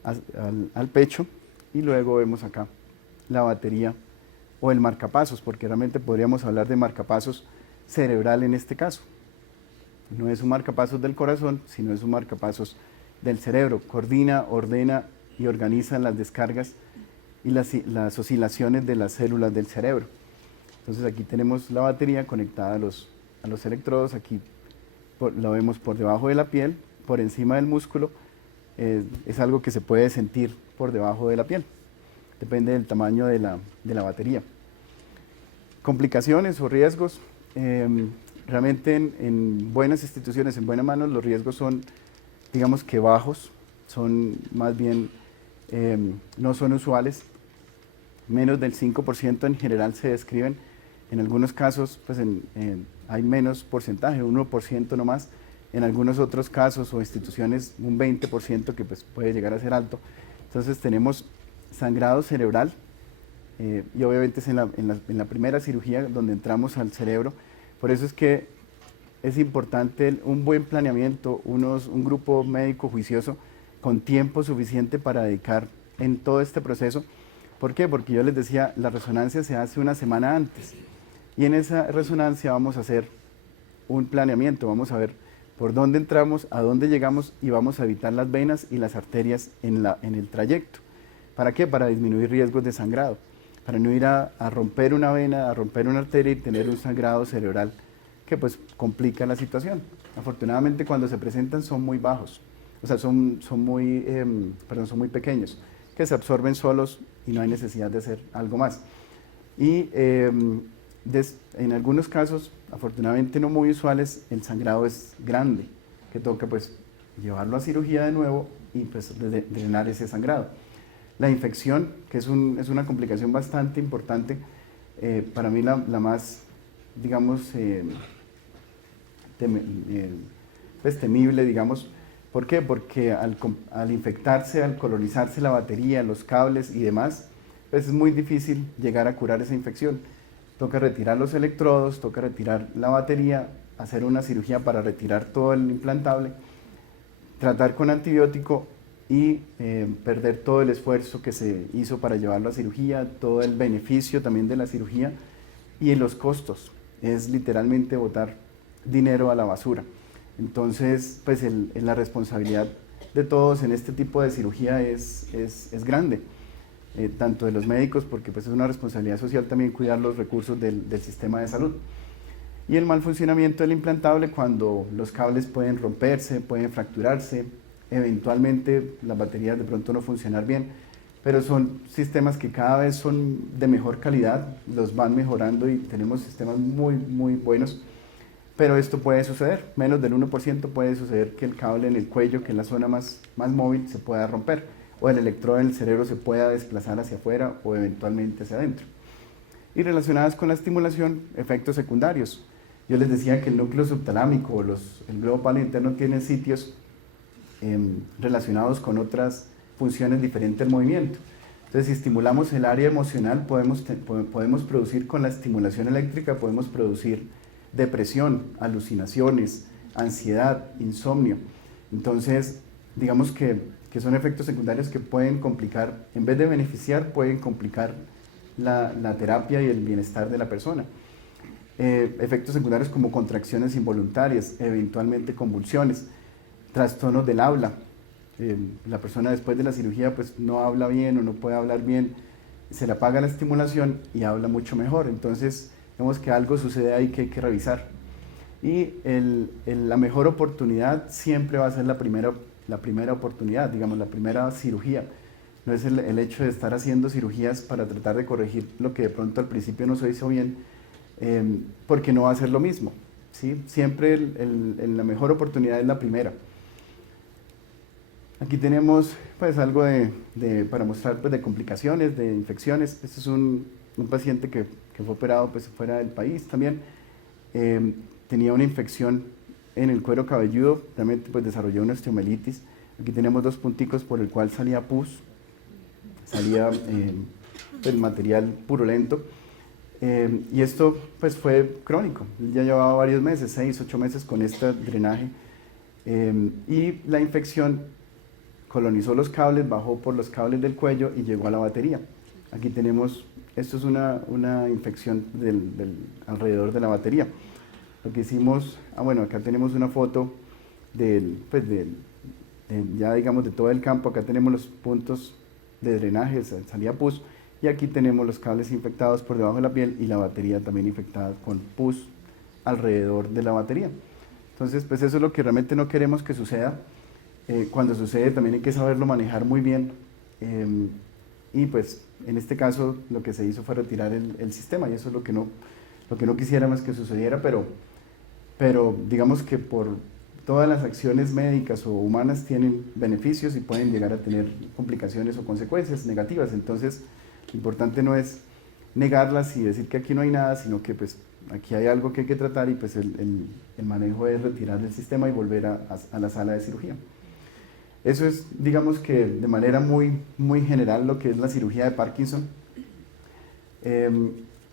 al pecho, y luego vemos acá la batería o el marcapasos, porque realmente podríamos hablar de marcapasos cerebral en este caso. No es un marcapasos del corazón, sino es un marcapasos del cerebro. Coordina, ordena y organiza las descargas y las oscilaciones de las células del cerebro. Entonces aquí tenemos la batería conectada a los electrodos, aquí lo vemos por debajo de la piel, por encima del músculo, es algo que se puede sentir por debajo de la piel, depende del tamaño de la batería. Complicaciones o riesgos, realmente en buenas instituciones, en buenas manos, los riesgos son, digamos que bajos, son más bien, no son usuales, menos del 5% en general se describen. En algunos casos pues hay menos porcentaje, 1% no más. En algunos otros casos o instituciones un 20% que pues, puede llegar a ser alto. Entonces tenemos sangrado cerebral y obviamente es en la primera cirugía donde entramos al cerebro. Por eso es que es importante un buen planeamiento, un grupo médico juicioso con tiempo suficiente para dedicar en todo este proceso. ¿Por qué? Porque yo les decía, la resonancia se hace una semana antes. Y en esa resonancia vamos a hacer un planeamiento, vamos a ver por dónde entramos, a dónde llegamos y vamos a evitar las venas y las arterias en el trayecto. ¿Para qué? Para disminuir riesgos de sangrado, para no ir a romper una vena, a romper una arteria y tener un sangrado cerebral que pues complica la situación. Afortunadamente cuando se presentan son muy bajos, o sea, son muy pequeños, que se absorben solos y no hay necesidad de hacer algo más. Y en algunos casos, afortunadamente no muy usuales, el sangrado es grande, que toca pues llevarlo a cirugía de nuevo y pues drenar ese sangrado. La infección, que es una complicación bastante importante, para mí la más, digamos, temible, digamos. ¿Por qué? Porque al infectarse, al colonizarse la batería, los cables y demás, pues es muy difícil llegar a curar esa infección. Toca retirar los electrodos, toca retirar la batería, hacer una cirugía para retirar todo el implantable, tratar con antibiótico y perder todo el esfuerzo que se hizo para llevarlo a cirugía, todo el beneficio también de la cirugía y en los costos. Es literalmente botar dinero a la basura. Entonces, pues la responsabilidad de todos en este tipo de cirugía es grande. Tanto de los médicos, porque pues es una responsabilidad social también cuidar los recursos del sistema de salud. Y el mal funcionamiento del implantable cuando los cables pueden romperse, pueden fracturarse, eventualmente las baterías de pronto no funcionar bien, pero son sistemas que cada vez son de mejor calidad, los van mejorando y tenemos sistemas muy, muy buenos, pero esto puede suceder, menos del 1% puede suceder que el cable en el cuello, que es la zona más móvil, se pueda romper, o el electrodo en el cerebro se pueda desplazar hacia afuera o eventualmente hacia adentro. Y relacionadas con la estimulación, efectos secundarios. Yo les decía que el núcleo subtalámico o el globo palo interno tienen sitios relacionados con otras funciones diferentes del movimiento. Entonces, si estimulamos el área emocional, podemos producir con la estimulación eléctrica, podemos producir depresión, alucinaciones, ansiedad, insomnio. Entonces, digamos que son efectos secundarios que pueden complicar, en vez de beneficiar, pueden complicar la terapia y el bienestar de la persona. Efectos secundarios como contracciones involuntarias, eventualmente convulsiones. trastornos del habla. La persona después de la cirugía pues no habla bien o no puede hablar bien, se le apaga la estimulación y habla mucho mejor. Entonces vemos que algo sucede ahí que hay que revisar. Y la mejor oportunidad siempre va a ser la primera oportunidad, digamos, la primera cirugía. No es el hecho de estar haciendo cirugías para tratar de corregir lo que de pronto al principio no se hizo bien, porque no va a ser lo mismo, ¿sí? Siempre la mejor oportunidad es la primera. Aquí tenemos pues algo para mostrar pues, de complicaciones, de infecciones. Este es un paciente que fue operado pues, fuera del país también. Tenía una infección en el cuero cabelludo, realmente pues, desarrolló una osteomelitis. Aquí tenemos dos punticos por el cual salía pus, salía el material purulento. Y esto pues, fue crónico, ya llevaba varios meses, 6, 8 meses con este drenaje. Y la infección colonizó los cables, bajó por los cables del cuello y llegó a la batería. Aquí tenemos, esto es una infección alrededor de la batería. Lo que hicimos, bueno, acá tenemos una foto ya digamos de todo el campo. Acá tenemos los puntos de drenaje, salía pus, y aquí tenemos los cables infectados por debajo de la piel y la batería también infectada con pus alrededor de la batería. Entonces, pues eso es lo que realmente no queremos que suceda. Cuando sucede también hay que saberlo manejar muy bien, y pues en este caso lo que se hizo fue retirar el sistema, y eso es lo que no quisiéramos que sucediera, pero digamos que por todas las acciones médicas o humanas tienen beneficios y pueden llegar a tener complicaciones o consecuencias negativas. Entonces lo importante no es negarlas y decir que aquí no hay nada, sino que pues aquí hay algo que hay que tratar, y pues el manejo es retirar el sistema y volver a la sala de cirugía. Eso es, digamos que de manera muy, muy general, lo que es la cirugía de Parkinson.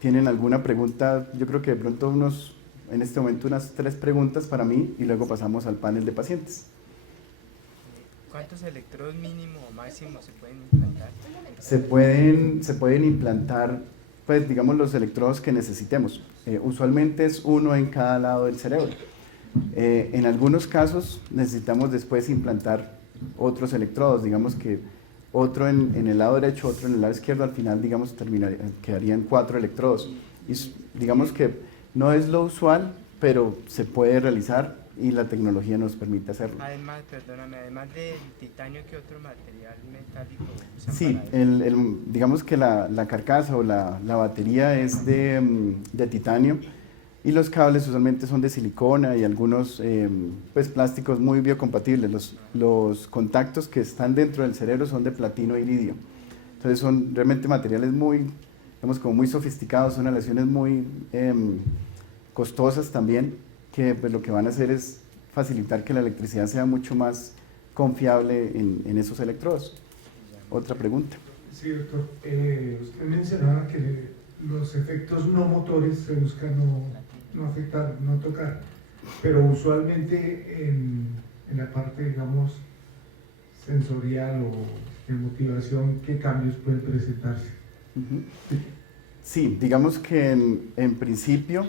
¿Tienen alguna pregunta? Yo creo que de pronto en este momento unas 3 preguntas para mí, y luego pasamos al panel de pacientes. ¿Cuántos electrodos mínimo o máximo se pueden implantar? Se pueden implantar, pues digamos, los electrodos que necesitemos. Usualmente es uno en cada lado del cerebro. En algunos casos necesitamos después implantar otros electrodos, digamos que otro en el lado derecho, otro en el lado izquierdo. Al final, digamos, quedarían 4 electrodos. Y digamos que no es lo usual, pero se puede realizar y la tecnología nos permite hacerlo. Además, perdóname, además del titanio, ¿qué otro material metálico usan? Sí, para eso? digamos que la carcasa o la batería es de titanio, y los cables usualmente son de silicona y algunos pues, plásticos muy biocompatibles. Los contactos que están dentro del cerebro son de platino e iridio. Entonces son realmente materiales muy, digamos, como muy sofisticados, son aleaciones muy costosas también, que pues, lo que van a hacer es facilitar que la electricidad sea mucho más confiable en esos electrodos. Otra pregunta. Sí, doctor. Usted mencionaba que los efectos no motores se buscan no afectar, no tocar, pero usualmente en la parte, digamos, sensorial o de motivación, ¿qué cambios pueden presentarse? Sí, digamos que en principio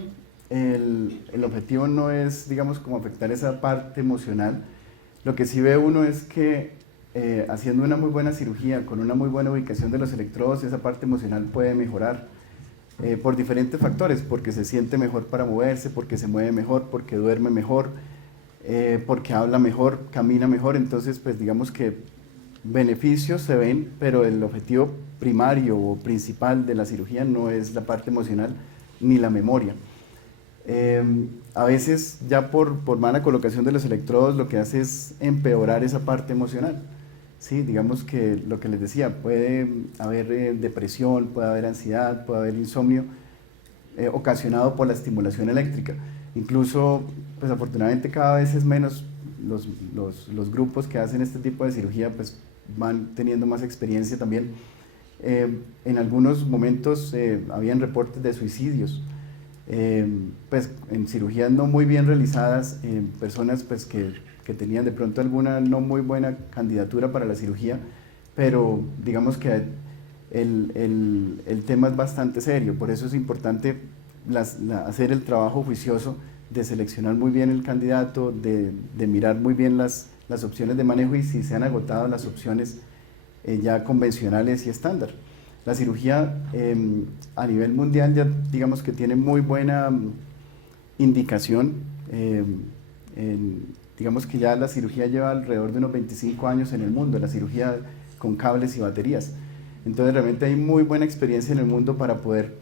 el objetivo no es, digamos, como afectar esa parte emocional. Lo que sí ve uno es que haciendo una muy buena cirugía, con una muy buena ubicación de los electrodos, esa parte emocional puede mejorar por diferentes factores, porque se siente mejor para moverse, porque se mueve mejor, porque duerme mejor, porque habla mejor, camina mejor. Entonces, pues digamos que beneficios se ven, pero el objetivo primario o principal de la cirugía no es la parte emocional ni la memoria. A veces ya por mala colocación de los electrodos lo que hace es empeorar esa parte emocional. Sí, digamos que lo que les decía, puede haber depresión, puede haber ansiedad, puede haber insomnio ocasionado por la estimulación eléctrica. Incluso, pues afortunadamente cada vez es menos los grupos que hacen este tipo de cirugía, pues van teniendo más experiencia también. En algunos momentos habían reportes de suicidios, pues en cirugías no muy bien realizadas, personas pues que tenían de pronto alguna no muy buena candidatura para la cirugía, pero digamos que el tema es bastante serio. Por eso es importante hacer el trabajo juicioso de seleccionar muy bien el candidato, de mirar muy bien las las opciones de manejo y si se han agotado las opciones ya convencionales y estándar. La cirugía a nivel mundial ya digamos que tiene muy buena indicación, digamos que ya la cirugía lleva alrededor de unos 25 años en el mundo, la cirugía con cables y baterías. Entonces realmente hay muy buena experiencia en el mundo para poder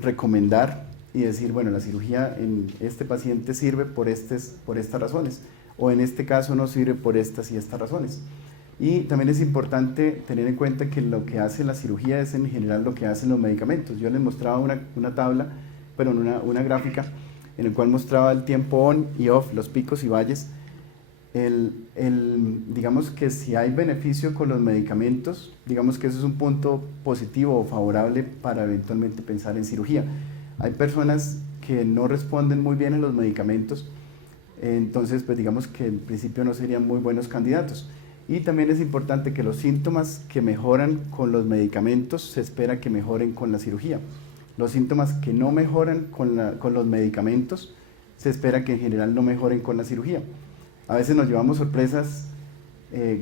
recomendar y decir, bueno, la cirugía en este paciente sirve por estas razones, o en este caso no sirve por estas y estas razones. Y también es importante tener en cuenta que lo que hace la cirugía es en general lo que hacen los medicamentos. Yo les mostraba una tabla, bueno, una gráfica en el cual mostraba el tiempo on y off, los picos y valles. Digamos que si hay beneficio con los medicamentos, digamos que eso es un punto positivo o favorable para eventualmente pensar en cirugía. Hay personas que no responden muy bien a los medicamentos, entonces pues digamos que en principio no serían muy buenos candidatos. Y también es importante que los síntomas que mejoran con los medicamentos se espera que mejoren con la cirugía. Los síntomas que no mejoran con los medicamentos se espera que en general no mejoren con la cirugía. A veces nos llevamos sorpresas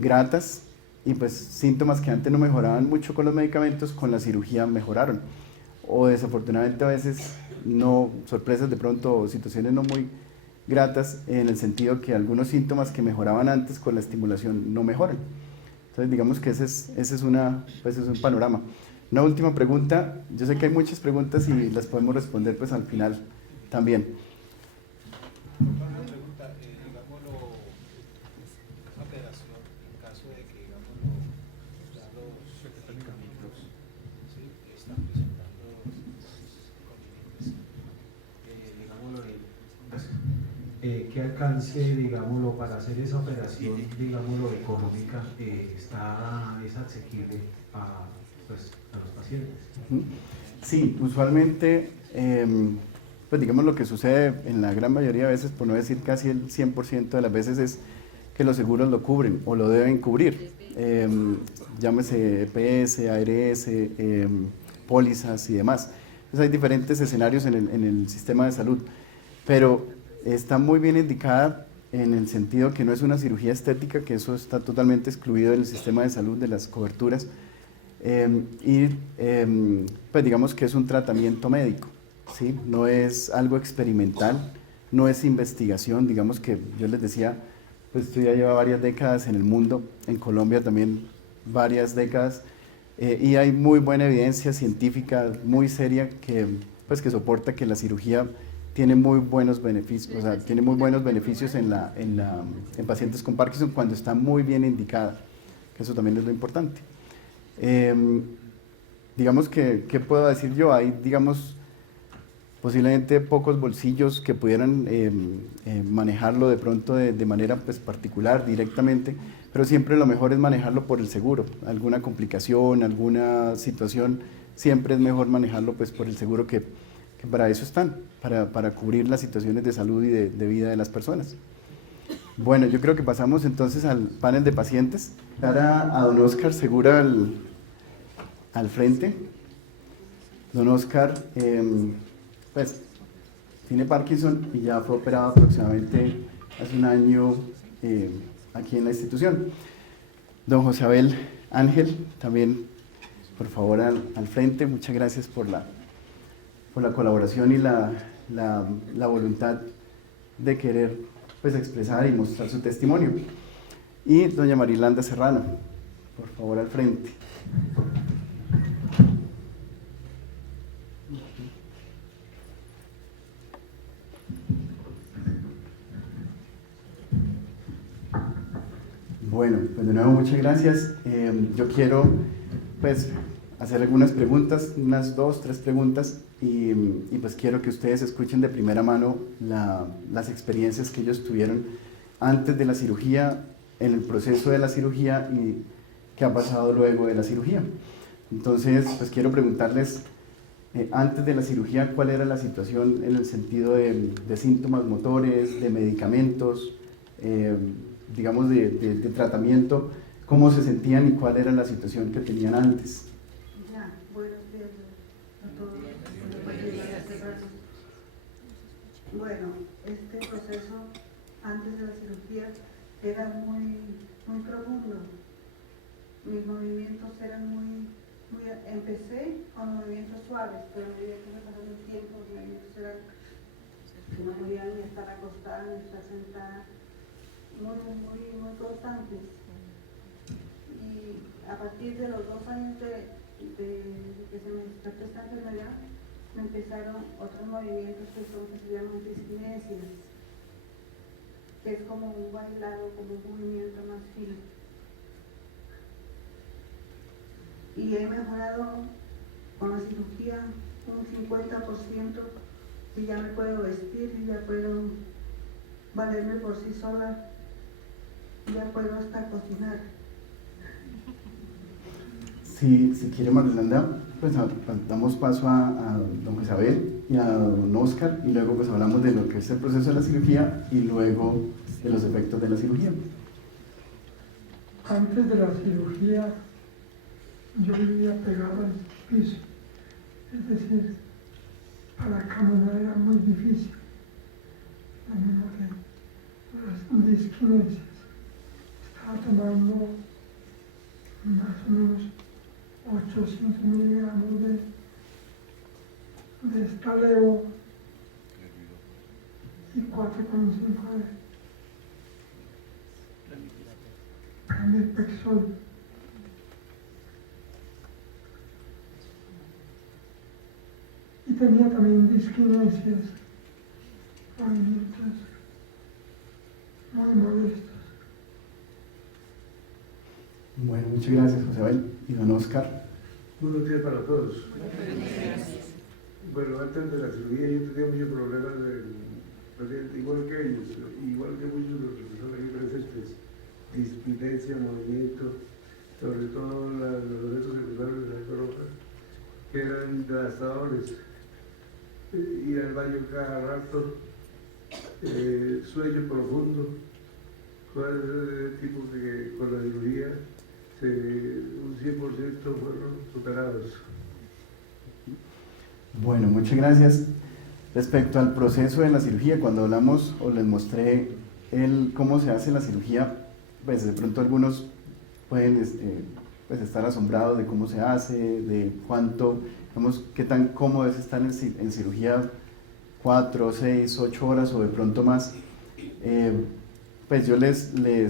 gratas y pues síntomas que antes no mejoraban mucho con los medicamentos, con la cirugía mejoraron. O desafortunadamente a veces no, sorpresas de pronto o situaciones no muy gratas en el sentido que algunos síntomas que mejoraban antes con la estimulación no mejoran. Entonces digamos que ese es un panorama. Una última pregunta, yo sé que hay muchas preguntas y las podemos responder pues al final también. Una pregunta, digámoslo, esa operación, en caso de que, digámoslo, ya los medicamentos ¿sí? Están presentando inconvenientes, digámoslo, ¿qué alcance, digámoslo, para hacer esa operación, digámoslo, económica, es asequible a los pacientes? Sí, usualmente, pues digamos lo que sucede en la gran mayoría de veces, por no decir casi el 100% de las veces, es que los seguros lo cubren o lo deben cubrir. Llámese EPS, ARS, pólizas y demás. Entonces hay diferentes escenarios en el sistema de salud, pero está muy bien indicada en el sentido que no es una cirugía estética, que eso está totalmente excluido del sistema de salud, de las coberturas, pues digamos que es un tratamiento médico, ¿sí? No es algo experimental, no es investigación, digamos que yo les decía, pues esto ya lleva varias décadas en el mundo, en Colombia también varias décadas, y hay muy buena evidencia científica, muy seria, que soporta que la cirugía tiene muy buenos beneficios, o sea, tiene muy buenos beneficios en pacientes con Parkinson cuando está muy bien indicada, que eso también es lo importante. Digamos que, ¿qué puedo decir yo? Hay, digamos, posiblemente pocos bolsillos que pudieran manejarlo de pronto de manera pues, particular, directamente, pero siempre lo mejor es manejarlo por el seguro. Alguna complicación, alguna situación, siempre es mejor manejarlo pues, por el seguro que para eso están, para cubrir las situaciones de salud y de vida de las personas. Bueno, yo creo que pasamos entonces al panel de pacientes. Ahora a don Oscar Segura al frente. Don Oscar, pues, tiene Parkinson y ya fue operado aproximadamente hace un año aquí en la institución. Don José Abel Ángel, también, por favor, al frente. Muchas gracias por la colaboración y la voluntad de querer pues, expresar y mostrar su testimonio. Y doña Marilanda Serrano, por favor, al frente. Bueno, pues de nuevo muchas gracias. Yo quiero pues hacer algunas preguntas, unas 2, 3 preguntas y pues quiero que ustedes escuchen de primera mano las experiencias que ellos tuvieron antes de la cirugía, en el proceso de la cirugía y qué ha pasado luego de la cirugía. Entonces, pues quiero preguntarles, antes de la cirugía, ¿cuál era la situación en el sentido de síntomas motores, de medicamentos, digamos de tratamiento? ¿Cómo se sentían y cuál era la situación que tenían antes? Ya, buenos días a todos. Bueno, este proceso antes de la cirugía era muy profundo. Mis movimientos eran empecé con movimientos suaves, pero a medida que me pasó el tiempo, los movimientos eran que no podía ni estar acostada ni estar sentada, muy constantes. Y a partir de los 2 años de que se me despertó esta enfermedad, me empezaron otros movimientos que se llaman diskinesias, que es como un bailado, como un movimiento más fino. Y he mejorado con la cirugía un 50%, y ya me puedo vestir, y ya puedo valerme por sí sola, y ya puedo hasta cocinar. Si quiere, Marilanda, pues damos paso a don Isabel y a don Oscar, y luego pues hablamos de lo que es el proceso de la cirugía y luego de los efectos de la cirugía. Antes de la cirugía, yo vivía pegado al piso, es decir, para caminar era muy difícil, lo mismo que las disquinesias. Estaba tomando más o menos 800 miligramos de estaleo y 4,5 de Camipexol. Y tenía también disquinesias, movimientos muy molestos. Bueno, muchas gracias, José Abel y don Oscar. Buenos días para todos. Bueno, antes de la cirugía yo tenía muchos problemas, igual que ellos, igual que muchos de los que son aquí presentes, dispinesia, movimiento, sobre todo los efectos secundarios de la roja, que eran devastadores. Ir al baño cada rato, sueño profundo, cosas de tipo que con la cirugía un 100% fueron superados. Bueno, muchas gracias. Respecto al proceso de la cirugía, cuando hablamos o les mostré cómo se hace la cirugía, pues de pronto algunos pueden pues estar asombrados de cómo se hace, de cuánto, digamos, qué tan cómodo es estar en cirugía 4, 6, 8 horas o de pronto más. Pues yo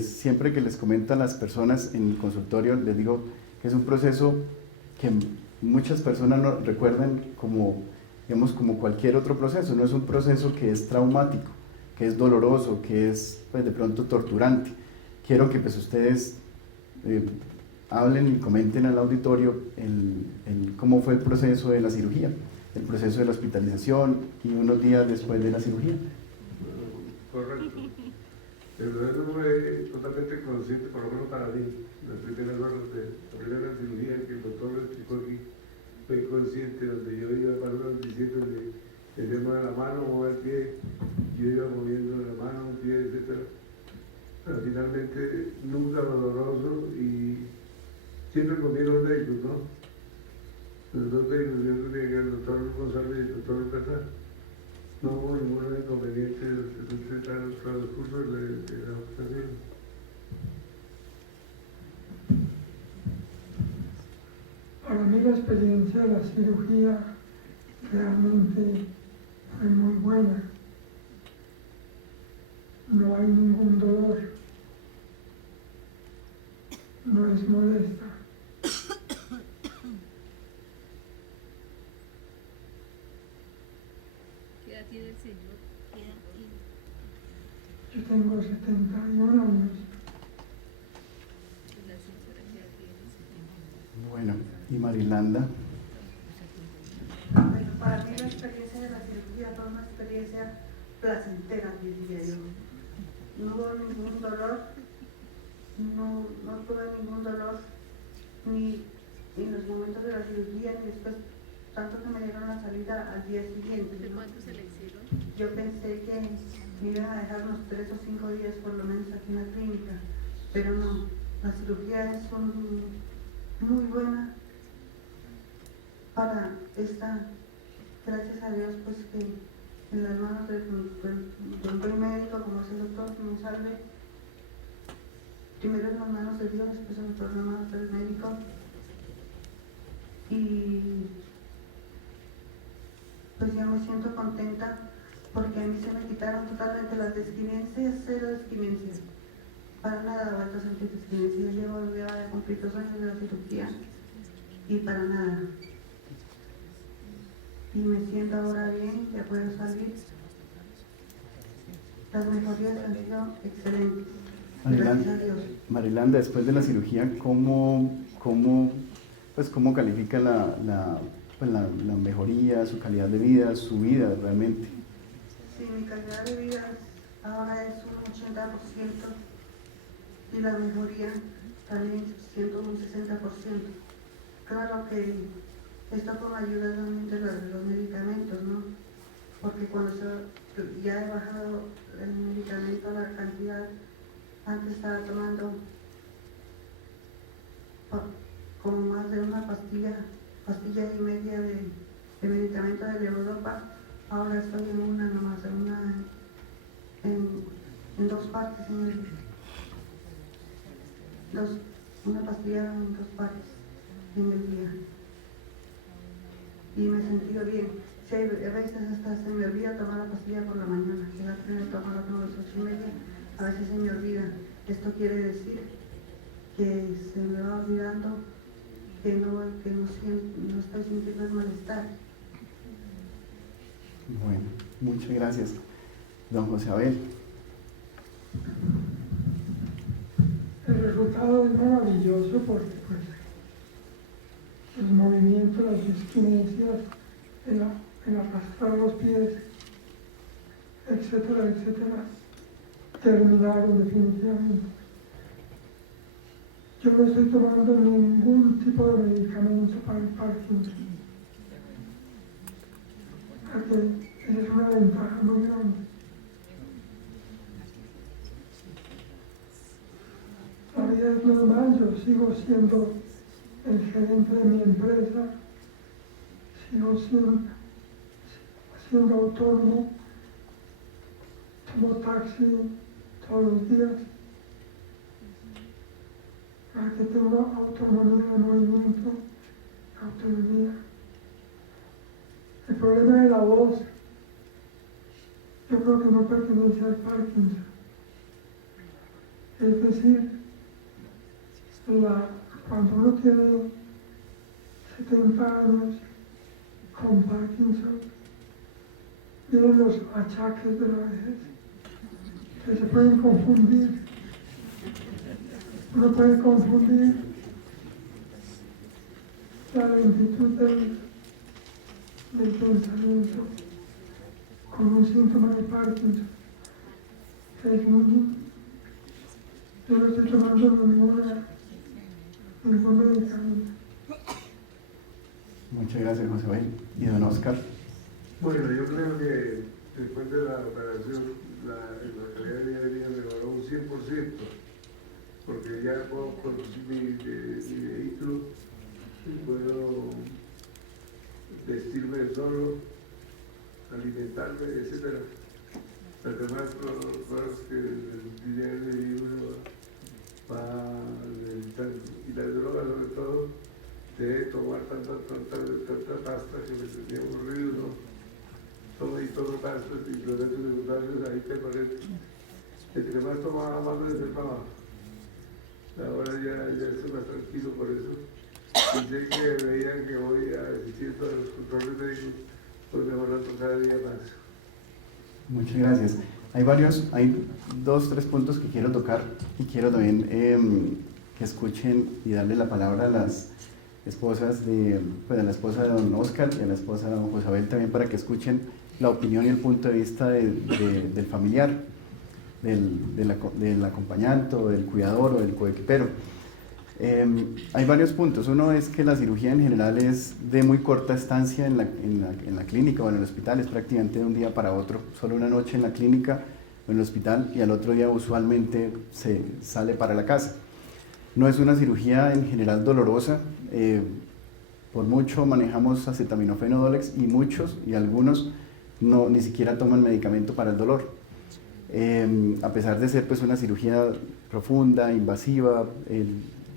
siempre que les comento a las personas en el consultorio, les digo que es un proceso que muchas personas no recuerdan como, digamos, como cualquier otro proceso. No es un proceso que es traumático, que es doloroso, que es pues, de pronto torturante. Quiero que pues ustedes hablen y comenten al auditorio cómo fue el proceso de la cirugía, el proceso de la hospitalización y unos días después de la cirugía. Correcto. El proceso fue totalmente consciente, por lo menos para mí. Las primeras horas de la primera cirugía que el doctor me explicó aquí, fue consciente, donde yo iba más o menos diciéndole el tema de la mano, mover el pie, yo iba moviendo la mano, un pie, etc. Pero finalmente nunca doloroso y siempre con los médicos, ¿no? Los dos médicos, yo tenía que el doctor González y el doctor Berta. No hubo ningún inconveniente durante el transcurso de la operación. Para mí la experiencia de la cirugía realmente fue muy buena. No hay ningún dolor, no es molesta. ¿Qué edad tiene el señor? ¿Qué edad tiene? Yo tengo 71 años. La señora que edad tiene. Bueno, y Marilanda. Bueno, para mí la experiencia de la cirugía fue una experiencia placentera, diría yo. No hubo ningún dolor, no tuve ningún dolor, ni en los momentos de la cirugía, ni después, tanto que me dieron la salida al día siguiente. ¿De ¿no? cuánto se le hicieron? Yo pensé que me iban a dejar unos 3 o 5 días por lo menos aquí en la clínica, pero no, la cirugía es muy buena para esta, gracias a Dios, pues que en las manos del buen médico, como es el doctor, que me salve, primero en las manos de Dios, después en las manos del médico. Y pues yo me siento contenta porque a mí se me quitaron totalmente las disquinencias, cero disquinencias. Para nada vuelto a sentir disquinencias. Yo llevo ya a cumplir 2 años de la cirugía y para nada. Y me siento ahora bien, ya puedo salir. Las mejorías han sido excelentes. Gracias a Dios. Marilanda, después de la cirugía, ¿cómo califica la mejoría, su calidad de vida, su vida realmente? Sí, mi calidad de vida ahora es un 80% y la mejoría también siento un 60%. Claro que esto con ayuda también de los medicamentos, ¿no? Porque cuando ya he bajado el medicamento, la cantidad, antes estaba tomando como más de una pastilla y media de medicamento de Europa. Ahora estoy en una nomás, en 2 partes, una pastilla en 2 partes en el día. Y me he sentido bien. Si hay, a veces hasta se me olvida tomar la pastilla por la mañana, que la primera tomarla como a las 8:30, a veces se me olvida. Esto quiere decir que se me va olvidando que no estoy sintiendo el malestar. Bueno, muchas gracias. Don José Abel. El resultado es maravilloso porque pues, los movimientos, las disquinencias, el arrastrar los pies, etcétera, etcétera, terminaron definitivamente. Yo no estoy tomando ningún tipo de medicamento para el Parkinson. Porque esa es una ventaja muy grande. La vida es normal, yo sigo siendo el gerente de mi empresa, sigo siendo autónomo, tomo taxi todos los días, para que tenga autonomía de movimiento, autonomía. El problema de la voz, yo creo que no pertenece al Parkinson. Es decir, cuando uno tiene 70 años con Parkinson, vienen los achaques de la vejez, que se pueden confundir. Uno puede confundir la lentitud del pensamiento con un síntoma de Parkinson. Yo no estoy tomando ningún medicamento. Muchas gracias, José Abel. ¿Y don Oscar? Bueno, yo creo que después de la operación la calidad de vida mejoró un 100%, porque ya puedo conducir mi vehículo y puedo vestirme solo, alimentarme, etc. Las demás cosas que el día de uno va necesitando. Y las drogas, sobre todo, de tomar tanta pasta que me sentía aburrido, ¿no? Todo pastas y los efectos secundarios ahí permanentes. Entre más tomaba, más me enfermaba. Ahora ya estoy más tranquilo por eso. Y sé que veían que voy asistiendo a los controles médicos, pues mejorando cada día más. Muchas gracias. Hay 2, 3 puntos que quiero tocar y quiero también que escuchen y darle la palabra a las esposas a la esposa de don Oscar y a la esposa de don José Abel también, para que escuchen la opinión y el punto de vista del familiar, del acompañante, o del cuidador o del coequipero. Hay varios puntos. Uno es que la cirugía en general es de muy corta estancia en la clínica o en el hospital, es prácticamente de un día para otro, solo una noche en la clínica o en el hospital y al otro día usualmente se sale para la casa. No es una cirugía en general dolorosa, por mucho manejamos acetaminofén o Dolex y algunos ni siquiera toman medicamento para el dolor. A pesar de ser pues una cirugía profunda, invasiva,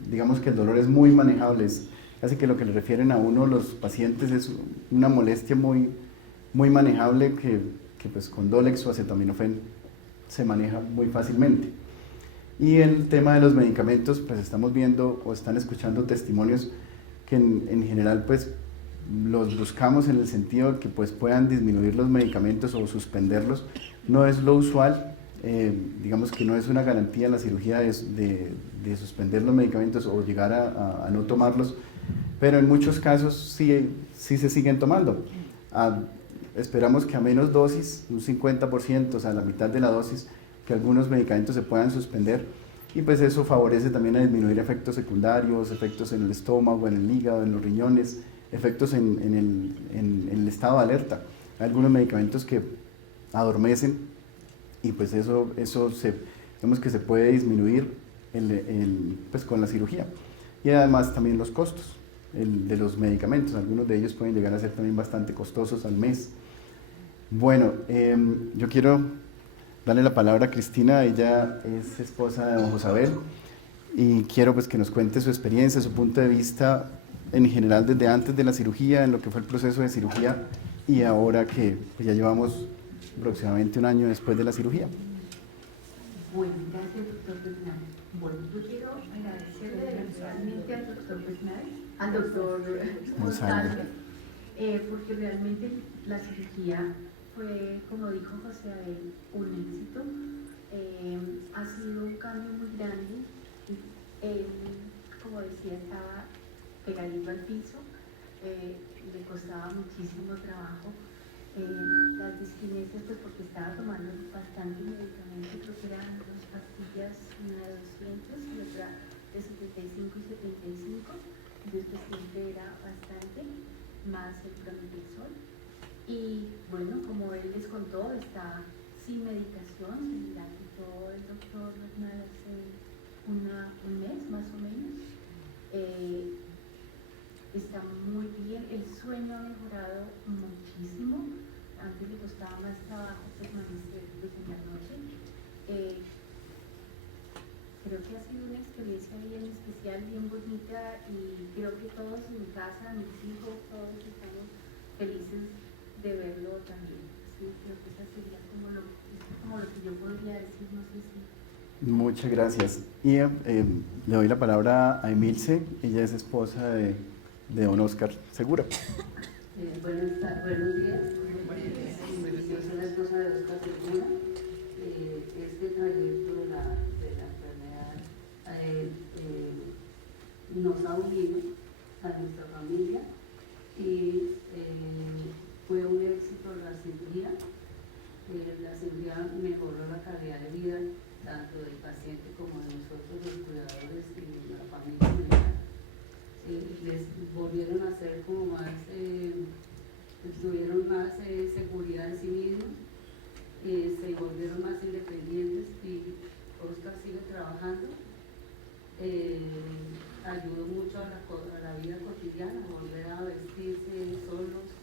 digamos que el dolor es muy manejable, casi que lo que le refieren a uno los pacientes es una molestia muy, muy manejable que pues con Dolex o acetaminofén se maneja muy fácilmente. Y el tema de los medicamentos, pues estamos viendo o están escuchando testimonios que en general pues los buscamos en el sentido de que pues puedan disminuir los medicamentos o suspenderlos. No es lo usual, digamos que no es una garantía la cirugía de suspender los medicamentos o llegar a no tomarlos, pero en muchos casos sí se siguen tomando. Esperamos que a menos dosis, un 50%, o sea, la mitad de la dosis, que algunos medicamentos se puedan suspender, y pues eso favorece también a disminuir efectos secundarios, efectos en el estómago, en el hígado, en los riñones, efectos en el estado de alerta. Hay algunos medicamentos que adormecen y pues eso vemos que se puede disminuir pues con la cirugía. Y además también los costos de los medicamentos, algunos de ellos pueden llegar a ser también bastante costosos al mes. Bueno, yo quiero darle la palabra a Cristina, ella es esposa de don Josabel y quiero pues que nos cuente su experiencia, su punto de vista en general desde antes de la cirugía, en lo que fue el proceso de cirugía y ahora que pues, ya llevamos aproximadamente un año después de la cirugía. Bueno, gracias doctor Fernández. Bueno, yo quiero agradecerle realmente al doctor Fernández, al doctor Monsalve, porque realmente la cirugía fue, como dijo José Abel, un éxito. Ha sido un cambio muy grande. Él, como decía, estaba pegadito al piso, le costaba muchísimo trabajo. Las disquinesias, pues porque estaba tomando bastante medicamento, creo que eran dos pastillas, una de 200 y otra de 75 y 75, entonces pues siempre era bastante, más el pramipexol. Y bueno, como él les contó, está sin medicación, se la quitó el doctor Bernal hace un mes más o menos. Está muy bien, el sueño ha mejorado muchísimo, antes le costaba más trabajo permanecer pues, en la noche. Creo que ha sido una experiencia bien especial, bien bonita y creo que todos en mi casa, mis hijos, todos estamos felices de verlo también. Sí, creo que esa sería como lo que yo podría decir, no sé si... Muchas gracias. Y le doy la palabra a Emilce, ella es esposa de don Oscar Segura. Buenos días. Yo soy la esposa de Oscar Segura. Este trayecto de la enfermedad nos ha unido a nuestra familia y fue un éxito la cirugía. La cirugía mejoró la calidad de vida tanto del paciente como de nosotros, los cuidadores y la familia en general. Les volvieron a hacer como más, tuvieron más seguridad en sí mismos, se volvieron más independientes y Oscar sigue trabajando, ayudó mucho a la vida cotidiana, a volver a vestirse solos,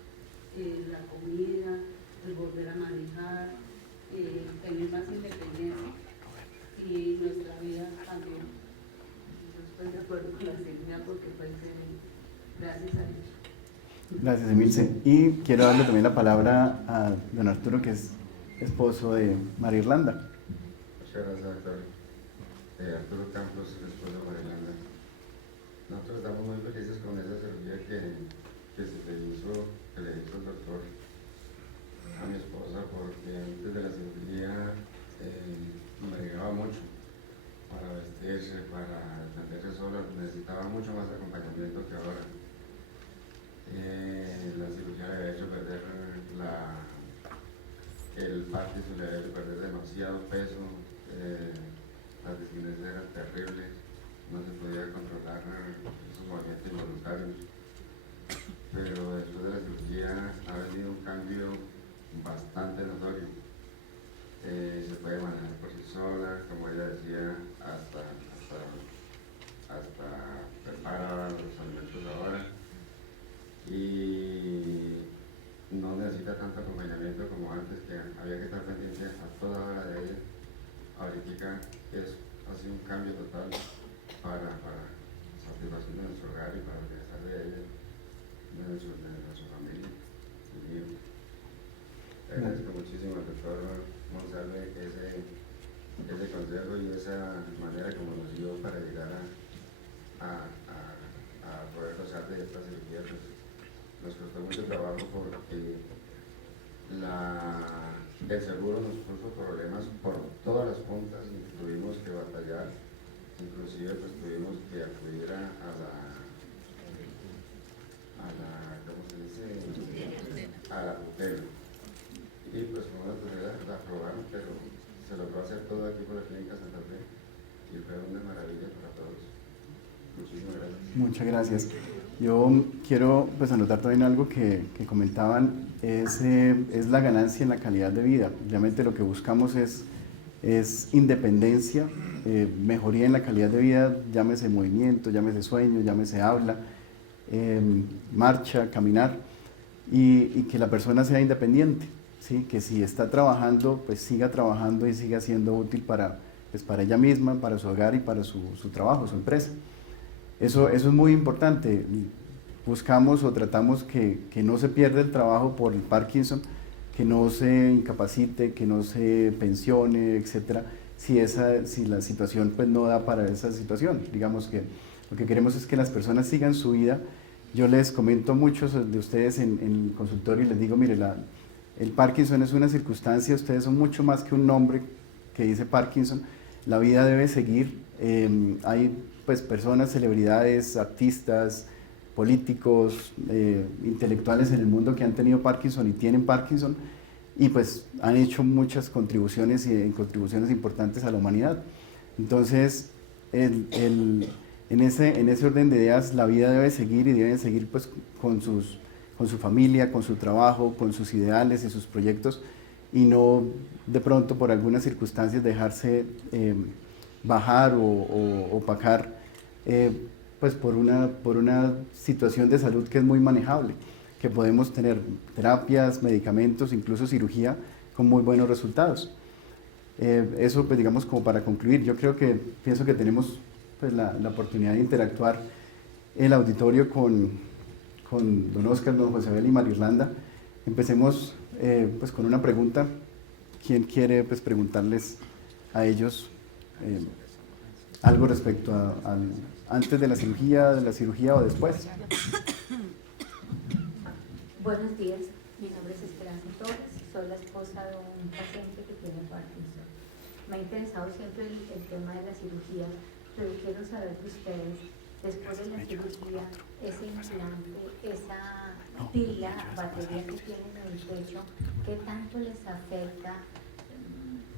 la comida, el volver a manejar, tener más independencia y nuestra vida también. Estoy de acuerdo con la cirugía porque fue excelente. Gracias a Dios. Gracias, Emilce. Y quiero darle también la palabra a don Arturo, que es esposo de María Irlanda. Muchas gracias, doctor. Arturo Campos, esposo de María Irlanda. Nosotros estamos muy felices con esa cirugía que le hizo el doctor a mi esposa, porque antes de la cirugía me ayudaba mucho para vestirse, para atenderse sola, necesitaba mucho más acompañamiento que ahora. La cirugía le había hecho perder el pártico, le había hecho perder demasiado peso, las disquinesias eran terribles, no se podía controlar esos movimientos involuntarios. Pero después de la cirugía ha venido un cambio bastante notorio. Se puede manejar por sí sola, como ella decía, hasta prepara los alimentos ahora y no necesita tanto acompañamiento como antes, que había que estar pendiente a toda hora de ella. ahorita ha sido un cambio total para satisfacción de nuestro hogar y para el bienestar de ella, de nuestra familia y mío. Le agradezco muchísimo al doctor Monsalve ese consejo y esa manera como nos dio para llegar a poder gozar de esta cirugía. Pues, nos costó mucho trabajo porque el seguro nos puso problemas por todas las puntas y tuvimos que batallar, inclusive pues tuvimos que acudir a la ¿cómo se dice? A la tutela. Y pues con una tutela la aprobaron, pero se logró hacer todo aquí por la Clínica Santa Fe y fue una maravilla para todos. Muchísimas gracias. Muchas gracias. Yo quiero pues anotar también algo que comentaban, es la ganancia en la calidad de vida. Realmente lo que buscamos es independencia, mejoría en la calidad de vida, llámese movimiento, llámese sueño, llámese habla, marcha, caminar, y que la persona sea independiente, ¿sí? Que si está trabajando, pues siga trabajando y siga siendo útil para ella misma, para su hogar y para su trabajo, su empresa. Eso es muy importante. Buscamos o tratamos que no se pierda el trabajo por el Parkinson, que no se incapacite, que no se pensione, etc. Si la situación pues no da para esa situación. Digamos que lo que queremos es que las personas sigan su vida. Yo les comento a muchos de ustedes en el consultorio y les digo, mire, el Parkinson es una circunstancia, ustedes son mucho más que un nombre que dice Parkinson. La vida debe seguir. Hay pues personas, celebridades, artistas, políticos, intelectuales en el mundo que han tenido Parkinson y tienen Parkinson y pues han hecho muchas contribuciones y contribuciones importantes a la humanidad. Entonces, en ese orden de ideas, la vida debe seguir y deben seguir pues con su familia, con su trabajo, con sus ideales y sus proyectos y no de pronto por algunas circunstancias dejarse bajar o opacar pues por una situación de salud que es muy manejable, que podemos tener terapias, medicamentos, incluso cirugía con muy buenos resultados. Eso pues digamos como para concluir, pienso que tenemos pues la oportunidad de interactuar el auditorio con don Oscar, don José Abel y María Irlanda. Empecemos pues con una pregunta. ¿Quién quiere pues preguntarles a ellos algo respecto antes de la cirugía o después? Buenos días, mi nombre es Esperanza Torres, soy la esposa de un paciente que tiene Parkinson. Me ha interesado siempre el tema de la cirugía, pero quiero saber de ustedes, después de la cirugía, ese implante, esa pila, batería que tienen en el pecho, ¿qué tanto les afecta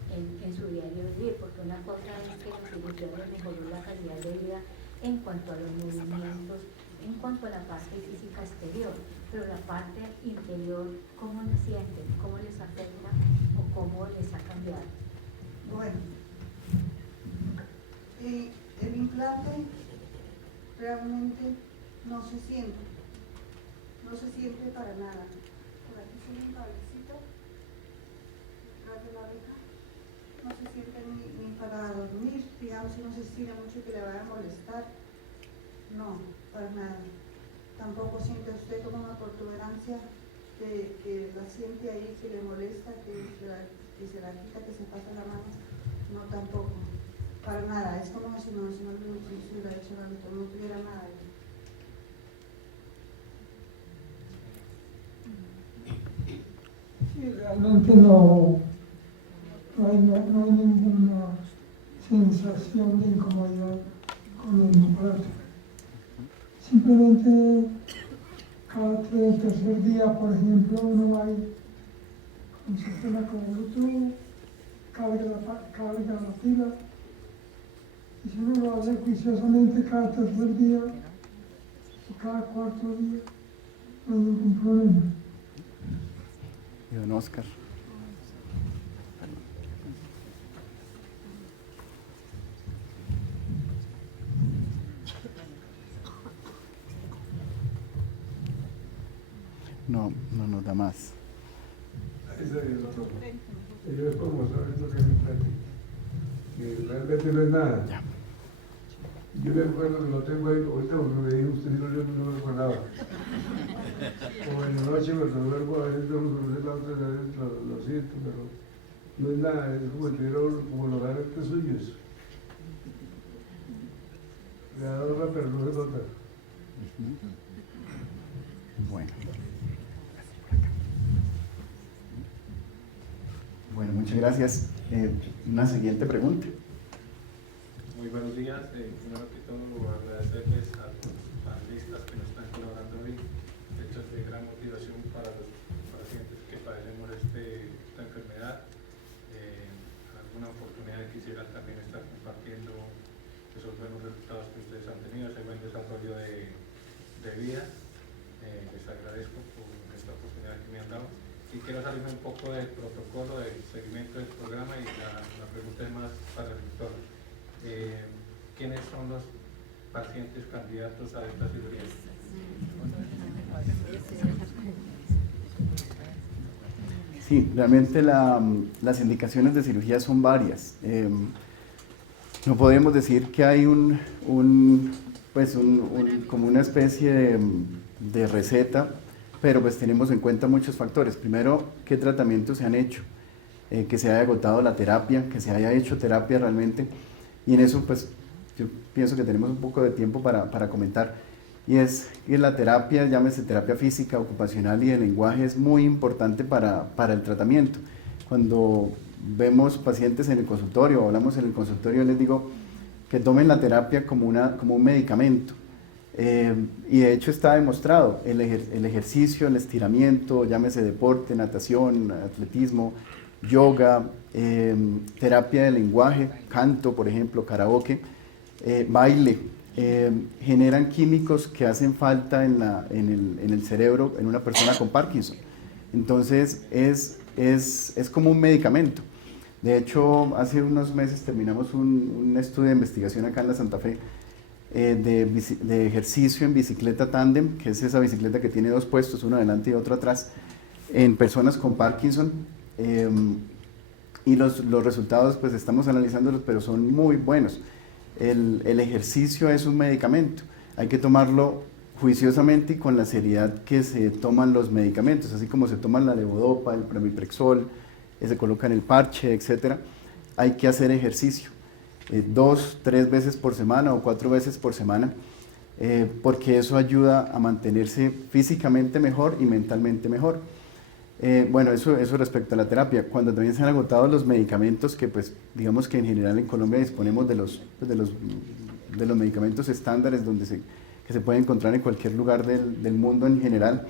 en su diario vivir? Porque una cosa es que la cirugía les mejoró la calidad de vida en cuanto a los movimientos, en cuanto a la parte física exterior, pero la parte interior, ¿cómo la sienten? ¿Cómo les afecta o cómo les ha cambiado? Bueno, el implante realmente no se siente para nada. Por aquí tiene un cablecito detrás de la oreja. No se siente ni para dormir, digamos, si no se estira mucho que le vaya a molestar. No, para nada. Tampoco siente usted como una protuberancia que la siente ahí, que le molesta, que se la quita, que se pasa la mano. No, tampoco. Para nada. Es como si no se hubiera hecho nada, no tuviera nada ahí. Sí, realmente no hay ninguna sensación de incomodidad con el implante. Simplemente cada tercer día, por ejemplo, uno va con su sistema con Bluetooth, carga la pila, y si uno lo hace juiciosamente cada tercer día o cada cuarto día, no hay ningún problema. Y don Oscar. No da más. Ahí está bien, doctor. Yo es como saber lo que me platico. que realmente no es nada. Yo me acuerdo que lo tengo ahí, ahorita porque me dijo usted, yo no me acordaba. Como en la noche cuando duermo, a veces tengo que hacer la otra, a veces lo siento, pero no es nada, es como el dinero, como los garantes suyos. Le da una, pero no se nota. Bueno. Bueno, muchas gracias. Una siguiente pregunta. Muy buenos días. Primero que todo, agradecerles a los panelistas que nos están colaborando hoy. Esto es de gran motivación para los pacientes que padecemos esta enfermedad. Alguna oportunidad quisiera también estar compartiendo esos buenos resultados que ustedes han tenido, ese buen desarrollo de vida. Les agradezco por esta oportunidad que me han dado. Y quiero salirme un poco del protocolo, del seguimiento del programa, y la pregunta es más para el doctor. ¿Quiénes son los pacientes candidatos a esta cirugía? Sí, realmente las indicaciones de cirugía son varias. No podemos decir que hay como una especie de receta, pero pues tenemos en cuenta muchos factores. Primero, qué tratamientos se han hecho, que se haya agotado la terapia, que se haya hecho terapia realmente, y en eso pues yo pienso que tenemos un poco de tiempo para comentar, y es que la terapia, llámese terapia física, ocupacional y de lenguaje, es muy importante para el tratamiento. Cuando vemos pacientes en el consultorio, o hablamos en el consultorio, les digo que tomen la terapia como un medicamento. Y de hecho está demostrado, el ejercicio, el estiramiento, llámese deporte, natación, atletismo, yoga, terapia de lenguaje, canto, por ejemplo, karaoke, baile, generan químicos que hacen falta en el cerebro en una persona con Parkinson. Entonces es como un medicamento. De hecho, hace unos meses terminamos un estudio de investigación acá en la Santa Fe, de ejercicio en bicicleta tándem, que es esa bicicleta que tiene dos puestos, uno adelante y otro atrás, en personas con Parkinson, y los resultados pues estamos analizándolos, pero son muy buenos. El ejercicio es un medicamento, hay que tomarlo juiciosamente y con la seriedad que se toman los medicamentos, así como se toman la levodopa, el pramipexol, se colocan el parche, etcétera. Hay que hacer ejercicio 2, 3 veces por semana o 4 veces por semana, porque eso ayuda a mantenerse físicamente mejor y mentalmente mejor. Bueno, eso respecto a la terapia. Cuando también se han agotado los medicamentos, que pues digamos que en general en Colombia disponemos de los medicamentos estándares que se pueden encontrar en cualquier lugar del mundo en general.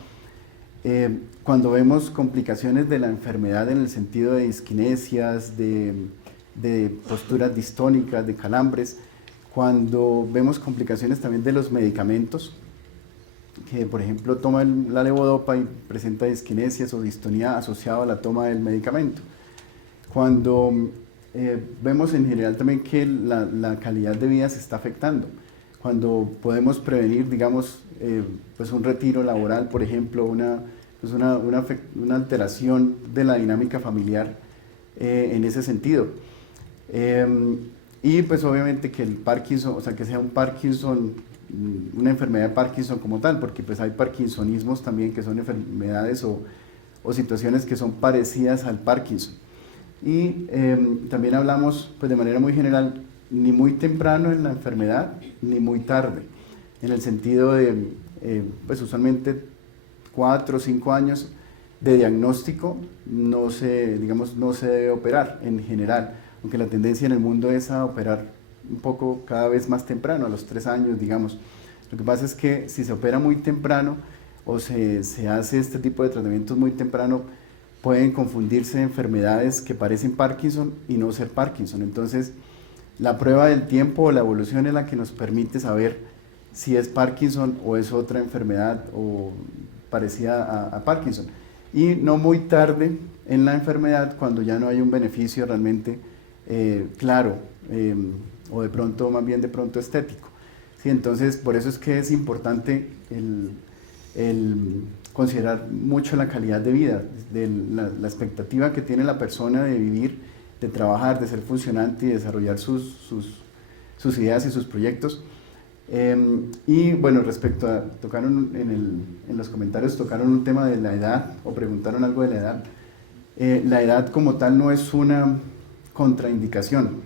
Cuando vemos complicaciones de la enfermedad en el sentido de disquinesias, de posturas distónicas, de calambres, cuando vemos complicaciones también de los medicamentos, que por ejemplo toma la levodopa y presenta disquinesias o distonía asociada a la toma del medicamento. Cuando vemos en general también que la calidad de vida se está afectando, cuando podemos prevenir, digamos, pues un retiro laboral, por ejemplo, una alteración de la dinámica familiar en ese sentido. Y pues obviamente que el Parkinson, o sea, que sea un Parkinson, una enfermedad de Parkinson como tal, porque pues hay parkinsonismos también que son enfermedades o situaciones que son parecidas al Parkinson. Y también hablamos pues de manera muy general, ni muy temprano en la enfermedad, ni muy tarde, en el sentido de pues usualmente 4 o 5 años de diagnóstico no se debe operar en general, aunque la tendencia en el mundo es a operar un poco cada vez más temprano, a los 3 años, digamos. Lo que pasa es que si se opera muy temprano o se hace este tipo de tratamientos muy temprano, pueden confundirse enfermedades que parecen Parkinson y no ser Parkinson. Entonces, la prueba del tiempo o la evolución es la que nos permite saber si es Parkinson o es otra enfermedad o parecida a Parkinson. Y no muy tarde en la enfermedad, cuando ya no hay un beneficio realmente claro, o de pronto, más bien de pronto estético. ¿Sí? Entonces, por eso es que es importante el considerar mucho la calidad de vida, la expectativa que tiene la persona de vivir de trabajar, de ser funcionante y desarrollar sus ideas y sus proyectos. Y bueno, respecto a, tocaron en los comentarios, tocaron un tema de la edad, o preguntaron algo de la edad. La edad como tal no es una contraindicación.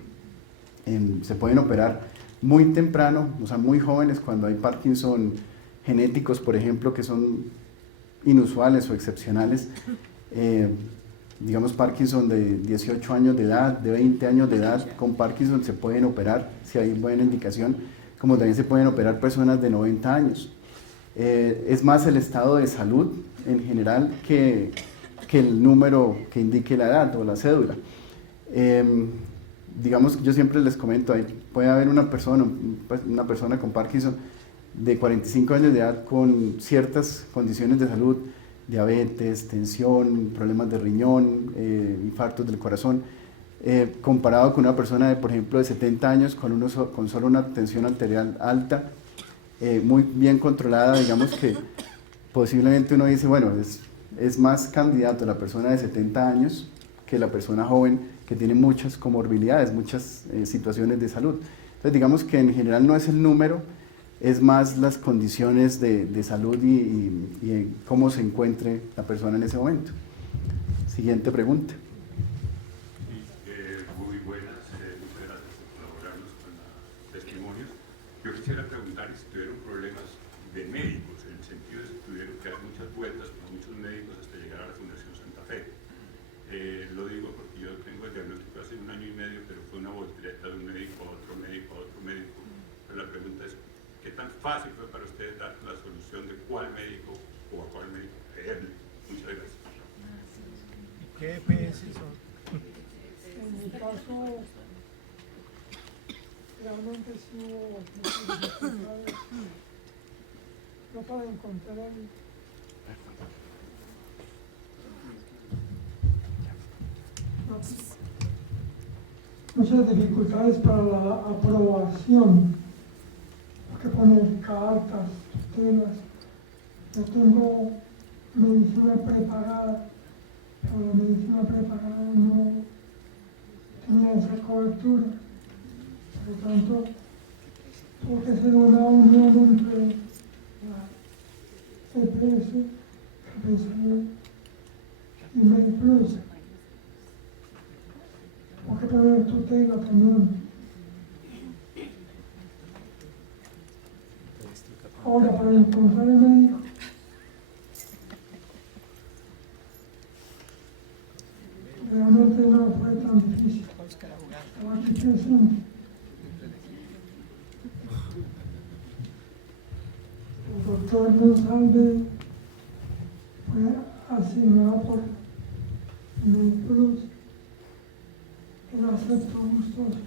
Se pueden operar muy temprano, o sea, muy jóvenes, cuando hay Parkinson genéticos, por ejemplo, que son inusuales o excepcionales. Digamos, Parkinson de 18 años de edad, de 20 años de edad, con Parkinson se pueden operar, si hay buena indicación, como también se pueden operar personas de 90 años. Es más el estado de salud en general que el número que indique la edad o la cédula. Digamos, yo siempre les comento, puede haber una persona con Parkinson de 45 años de edad con ciertas condiciones de salud, diabetes, tensión, problemas de riñón, infartos del corazón, comparado con una persona de, por ejemplo, de 70 años con solo una tensión arterial alta, muy bien controlada. Digamos que posiblemente uno dice, bueno, es más candidato la persona de 70 años que la persona joven que tiene muchas comorbilidades, muchas situaciones de salud. Entonces digamos que en general no es el número, es más las condiciones de salud y cómo se encuentre la persona en ese momento. Siguiente pregunta. Muy buenas, muchas gracias por colaborarnos con los testimonios. Yo quisiera preguntar si tuvieron problemas de médicos, en el sentido de si tuvieron que dar muchas vueltas con muchos médicos hasta llegar a la Fundación Santa Fe. Lo digo porque yo tengo el diagnóstico hace 1 año y medio, pero fue una voltereta de un médico a otro médico a otro médico. Pero la pregunta es, ¿qué tan fácil fue para ustedes dar la solución de cuál médico o a cuál médico creerle? Muchas gracias. ¿Y qué EPS son? En mi caso, realmente sí hubo dificultades. No para encontrar muchas dificultades para la aprobación, porque poner cartas, tutelas. Yo tengo medicina preparada, pero la medicina preparada no tenía esa cobertura. Por lo tanto, tuvo que ser una unión entre la EPS, KPSL y MediPlus. Tengo que poner tutela también. Ahora, para encontrar el médico, realmente no fue tan difícil. Estaba aquí presente. El doctor Monsalve fue asignado por MediPlus. Lo acepto gustoso.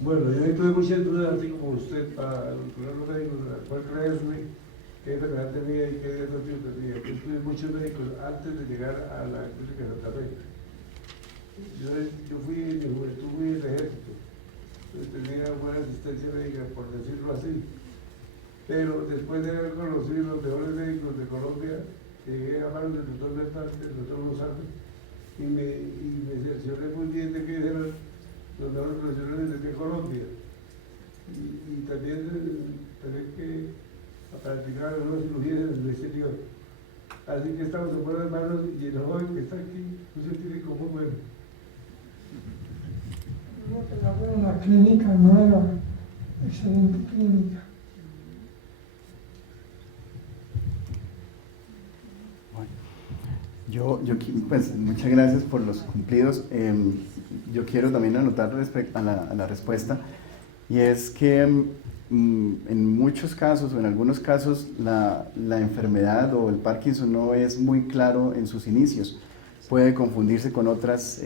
Bueno, yo tuve muchas dudas, así como usted, para los médicos, a cuál creerme, qué enfermedad tenía y qué diagnóstico tenía. Yo tuve muchos médicos antes de llegar a la clínica de Santa Fe. Yo fui en mi juventud muy en el ejército, entonces tenía buena asistencia médica, por decirlo así. Pero después de haber conocido los mejores médicos de Colombia, llegué a manos del doctor Bertante, del doctor González, y me cercioré muy bien de que eran los mejores profesionales de Colombia. Y también tener que practicar algunas cirugías en el exterior. Así que estamos en buenas manos y el joven que está aquí, un científico muy bueno. Una clínica nueva, excelente clínica. Pues muchas gracias por los cumplidos. Yo quiero también anotar respecto a la respuesta, y es que en muchos casos o en algunos casos la enfermedad o el Parkinson no es muy claro en sus inicios. Puede confundirse con otros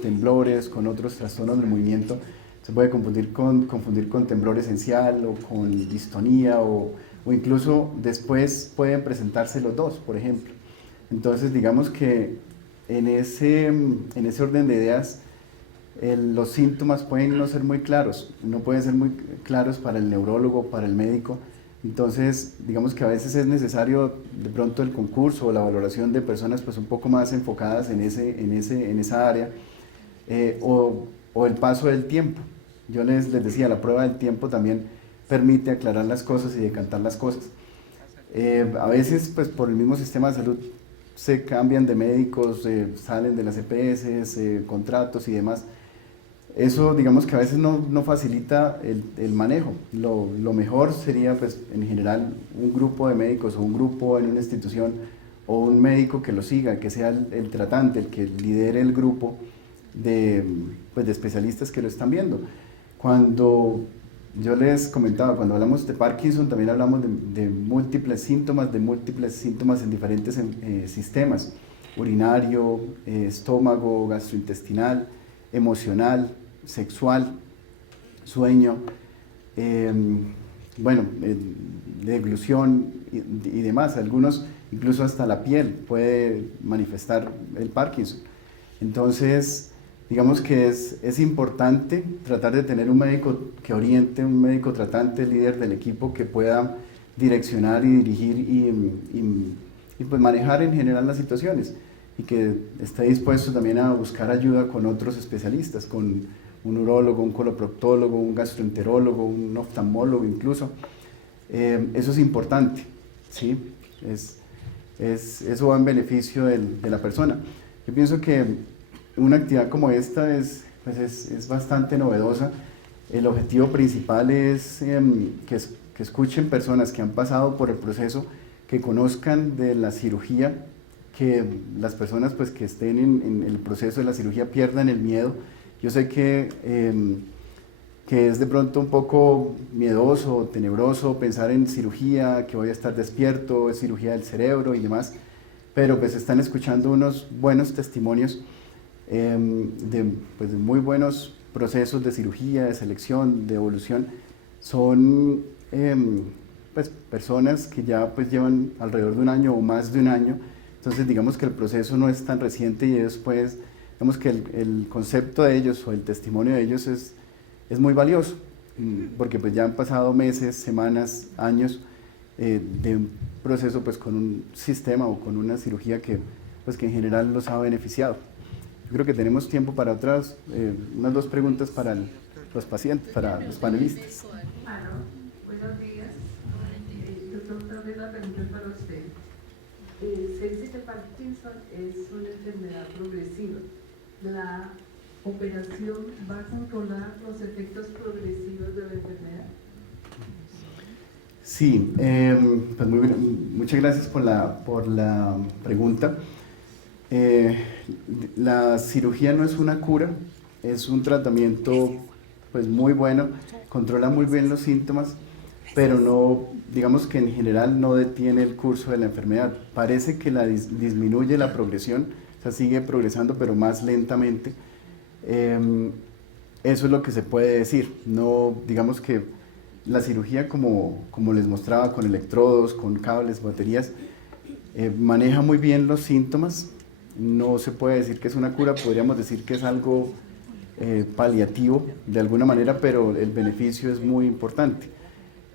temblores, con otros trastornos del movimiento. Se puede confundir con temblor esencial o con distonía o incluso después pueden presentarse los dos, por ejemplo. Entonces, digamos que en ese orden de ideas, los síntomas pueden no ser muy claros, no pueden ser muy claros para el neurólogo, para el médico, Entonces, digamos que a veces es necesario de pronto el concurso o la valoración de personas pues un poco más enfocadas en esa área, o el paso del tiempo. Yo les decía, la prueba del tiempo también permite aclarar las cosas y decantar las cosas. A veces, pues por el mismo sistema de salud se cambian de médicos, salen de las EPS, contratos y demás. Eso, digamos que a veces no facilita el manejo. Lo mejor sería, pues, en general, un grupo de médicos o un grupo en una institución o un médico que lo siga, que sea el tratante, el que lidere el grupo de especialistas que lo están viendo. Cuando yo les comentaba, cuando hablamos de Parkinson, también hablamos de múltiples síntomas en diferentes sistemas: urinario, estómago, gastrointestinal, emocional, sexual, sueño, deglución y demás. Algunos, incluso hasta la piel puede manifestar el Parkinson. Entonces, digamos que es importante tratar de tener un médico que oriente, un médico tratante, líder del equipo, que pueda direccionar y dirigir y pues manejar en general las situaciones, y que esté dispuesto también a buscar ayuda con otros especialistas, con un urólogo, un coloproctólogo, un gastroenterólogo, un oftalmólogo incluso. Eso es importante, ¿sí? Eso va en beneficio de la persona. Yo pienso que una actividad como esta es bastante novedosa. El objetivo principal es que escuchen personas que han pasado por el proceso, que conozcan de la cirugía, que las personas pues, que estén en el proceso de la cirugía pierdan el miedo. Yo sé que es de pronto un poco miedoso, tenebroso pensar en cirugía, que voy a estar despierto, es cirugía del cerebro y demás, pero pues están escuchando unos buenos testimonios de muy buenos procesos de cirugía, de selección, de evolución. Son personas que ya pues llevan alrededor de un año o más de un año. Entonces digamos que el proceso no es tan reciente, y después digamos que el concepto de ellos o el testimonio de ellos es muy valioso, porque pues ya han pasado meses, semanas, años de un proceso pues con un sistema o con una cirugía que en general los ha beneficiado. Yo creo que tenemos tiempo para unas 2 preguntas para los pacientes, para los panelistas. Buenos días. Doctor, tal vez la pregunta es para usted. Se dice que el Parkinson es una enfermedad progresiva. ¿La operación va a controlar los efectos progresivos de la enfermedad? Sí, pues muy bien. Muchas gracias por la pregunta. La cirugía no es una cura, es un tratamiento pues muy bueno, controla muy bien los síntomas, pero no, digamos que en general no detiene el curso de la enfermedad. Parece que disminuye la progresión, o sea, sigue progresando, pero más lentamente. Eso es lo que se puede decir. No, digamos que la cirugía, como les mostraba, con electrodos, con cables, baterías, maneja muy bien los síntomas. No se puede decir que es una cura, podríamos decir que es algo paliativo de alguna manera, pero el beneficio es muy importante.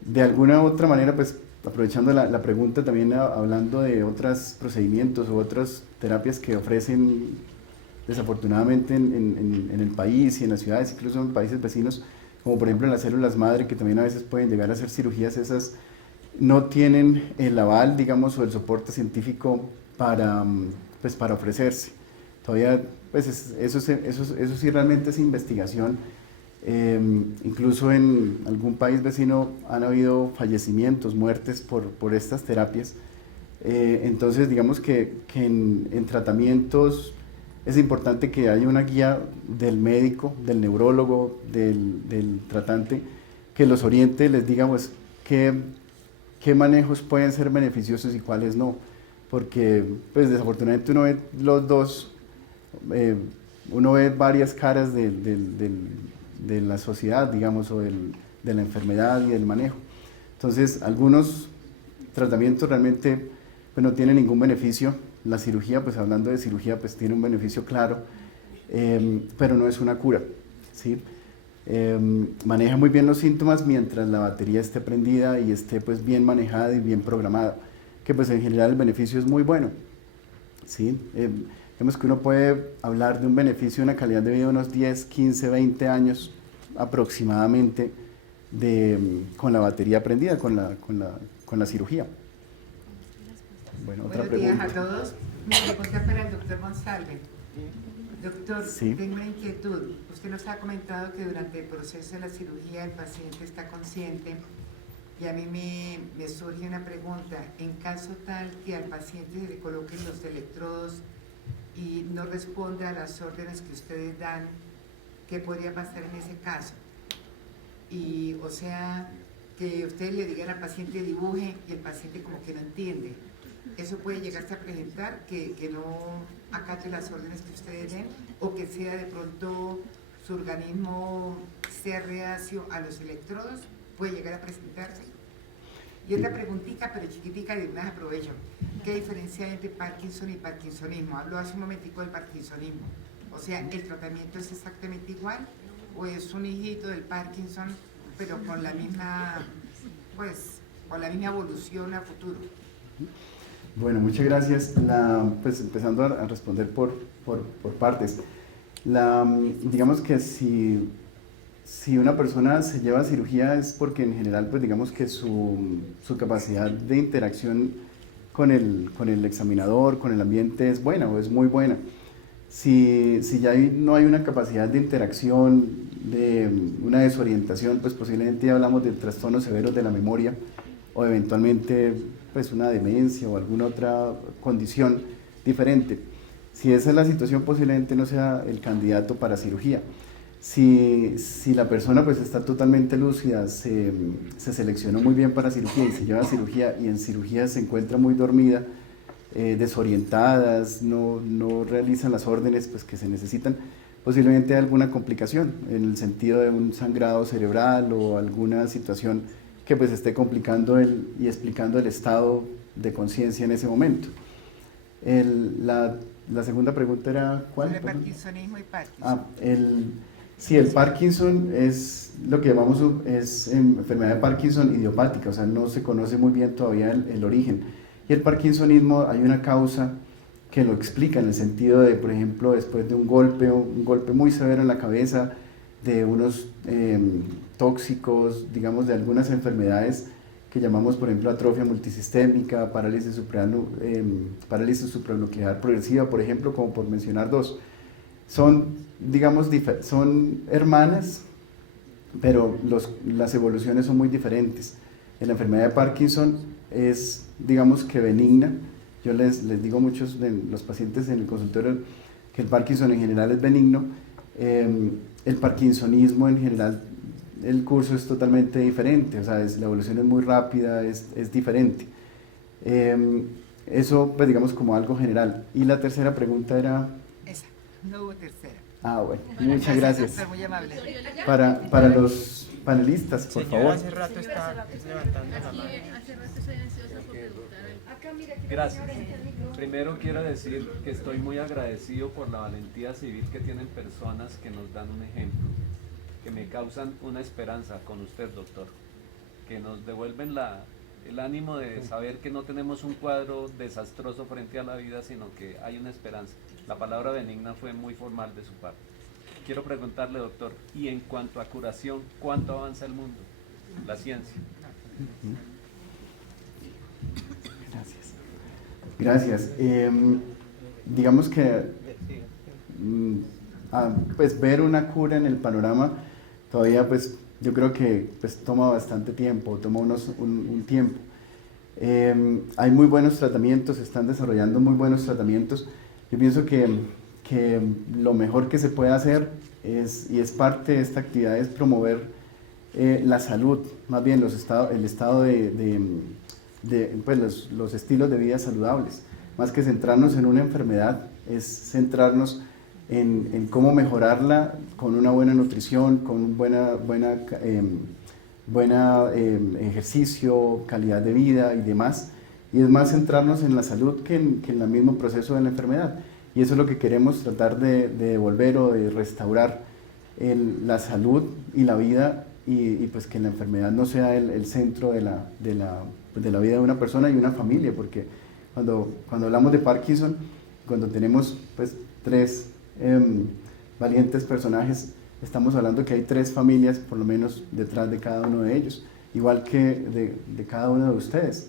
De alguna otra manera, pues aprovechando la pregunta, también hablando de otros procedimientos u otras terapias que ofrecen desafortunadamente en el país y en las ciudades, incluso en países vecinos, como por ejemplo las células madre, que también a veces pueden llegar a hacer cirugías. Esas no tienen el aval, digamos, o el soporte científico para ofrecerse. Todavía, pues eso sí realmente es investigación. Incluso en algún país vecino han habido fallecimientos, muertes por estas terapias. Entonces, digamos que en tratamientos es importante que haya una guía del médico, del neurólogo, del tratante, que los oriente, les diga pues qué manejos pueden ser beneficiosos y cuáles no. Porque pues desafortunadamente uno ve los dos, uno ve varias caras de la sociedad, digamos, o de la enfermedad y del manejo. Entonces, algunos tratamientos realmente pues, no tienen ningún beneficio. La cirugía, pues hablando de cirugía, pues tiene un beneficio claro, pero no es una cura, ¿sí? maneja muy bien los síntomas mientras la batería esté prendida y esté pues bien manejada y bien programada, que pues en general el beneficio es muy bueno, ¿sí? Vemos que uno puede hablar de un beneficio de una calidad de vida de unos 10, 15, 20 años aproximadamente con la batería prendida, con la cirugía. Bueno, otra Buenos días pregunta. a todos. Mi pregunta para el doctor Monsalve. Doctor, Sí. tengo una inquietud. Usted nos ha comentado que durante el proceso de la cirugía el paciente está consciente y a mí me surge una pregunta. En caso tal que al paciente se le coloquen los electrodos y no responde a las órdenes que ustedes dan, ¿qué podría pasar en ese caso? Y, o sea, que ustedes le digan al paciente dibuje y el paciente como que no entiende. Eso puede llegarse a presentar, que no acate las órdenes que ustedes den, o que sea de pronto su organismo sea reacio a los electrodos, puede llegar a presentarse. Y otra preguntita, pero chiquitica, de una aprovecho. ¿Qué diferencia hay entre Parkinson y parkinsonismo? Habló hace un momentico del parkinsonismo. O sea, ¿el tratamiento es exactamente igual o es un hijito del Parkinson, pero con la misma, pues, con la misma evolución a futuro? Bueno, muchas gracias. Pues empezando a responder por partes. Digamos que si una persona se lleva a cirugía es porque en general, pues digamos que su capacidad de interacción con el examinador, con el ambiente es buena o es muy buena. Si ya no hay una capacidad de interacción, de una desorientación, pues posiblemente hablamos de trastornos severos de la memoria o eventualmente pues una demencia o alguna otra condición diferente. Si esa es la situación, posiblemente no sea el candidato para cirugía. Si la persona pues está totalmente lúcida, se seleccionó muy bien para cirugía y se lleva a cirugía y en cirugía se encuentra muy dormida, desorientadas, no realizan las órdenes pues, que se necesitan, posiblemente hay alguna complicación en el sentido de un sangrado cerebral o alguna situación que pues esté complicando y explicando el estado de conciencia en ese momento. La segunda pregunta era ¿cuál? Sobre parkinsonismo y Parkinson. Sí, el Parkinson es lo que llamamos enfermedad de Parkinson idiopática, o sea, no se conoce muy bien todavía el origen. Y el parkinsonismo hay una causa que lo explica en el sentido de, por ejemplo, después de un golpe muy severo en la cabeza, de unos tóxicos, digamos, de algunas enfermedades que llamamos, por ejemplo, atrofia multisistémica, parálisis supranuclear progresiva, por ejemplo, como por mencionar dos. Son, digamos, son hermanas, pero las evoluciones son muy diferentes. En la enfermedad de Parkinson es, digamos, que benigna. Yo les digo a muchos de los pacientes en el consultorio que el Parkinson en general es benigno. El parkinsonismo en general, el curso es totalmente diferente, o sea, la evolución es muy rápida, es diferente. Eso, pues digamos, como algo general. Y la tercera pregunta era... Esa, no hubo tercera. Ah, bueno, muchas gracias. Muy amable. Para los panelistas, por favor. Hace rato está levantando la mano. Hace rato estoy ansiosa por preguntar. Gracias. Primero quiero decir que estoy muy agradecido por la valentía civil que tienen personas que nos dan un ejemplo, que me causan una esperanza con usted, doctor, que nos devuelven el ánimo de saber que no tenemos un cuadro desastroso frente a la vida, sino que hay una esperanza. La palabra benigna fue muy formal de su parte. Quiero preguntarle, doctor, y en cuanto a curación, ¿cuánto avanza el mundo, la ciencia? Gracias. Digamos que pues ver una cura en el panorama todavía pues yo creo que pues toma bastante tiempo, toma un tiempo. Hay muy buenos tratamientos, se están desarrollando muy buenos tratamientos. Yo pienso que lo mejor que se puede hacer y es parte de esta actividad es promover la salud, más bien el estado pues los estilos de vida saludables. Más que centrarnos en una enfermedad, es centrarnos en cómo mejorarla con una buena nutrición, con un buena ejercicio, calidad de vida y demás. Y es más centrarnos en la salud que en el mismo proceso de la enfermedad. Y eso es lo que queremos tratar de devolver o de restaurar la salud y la vida y pues que la enfermedad no sea el centro de la vida de una persona y una familia, porque cuando hablamos de Parkinson, cuando tenemos pues 3 valientes personajes, estamos hablando que hay 3 familias por lo menos detrás de cada uno de ellos, igual que de cada uno de ustedes.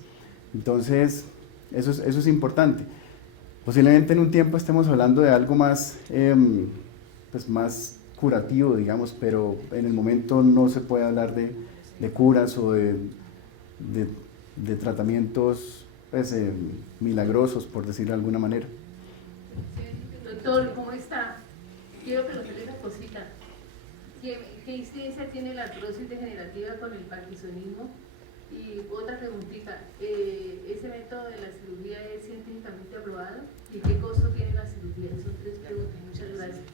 Entonces, eso es importante. Posiblemente en un tiempo estemos hablando de algo más, pues más curativo, digamos, pero en el momento no se puede hablar de curas o de tratamientos pues, milagrosos, por decirlo de alguna manera. Doctor, ¿cómo está? Quiero preguntarle una cosita. ¿Qué incidencia tiene la artrosis degenerativa con el parkinsonismo? Y otra preguntita, ¿ese método de la cirugía es científicamente aprobado? ¿Y qué costo tiene la cirugía? Son 3 preguntas. Muchas gracias.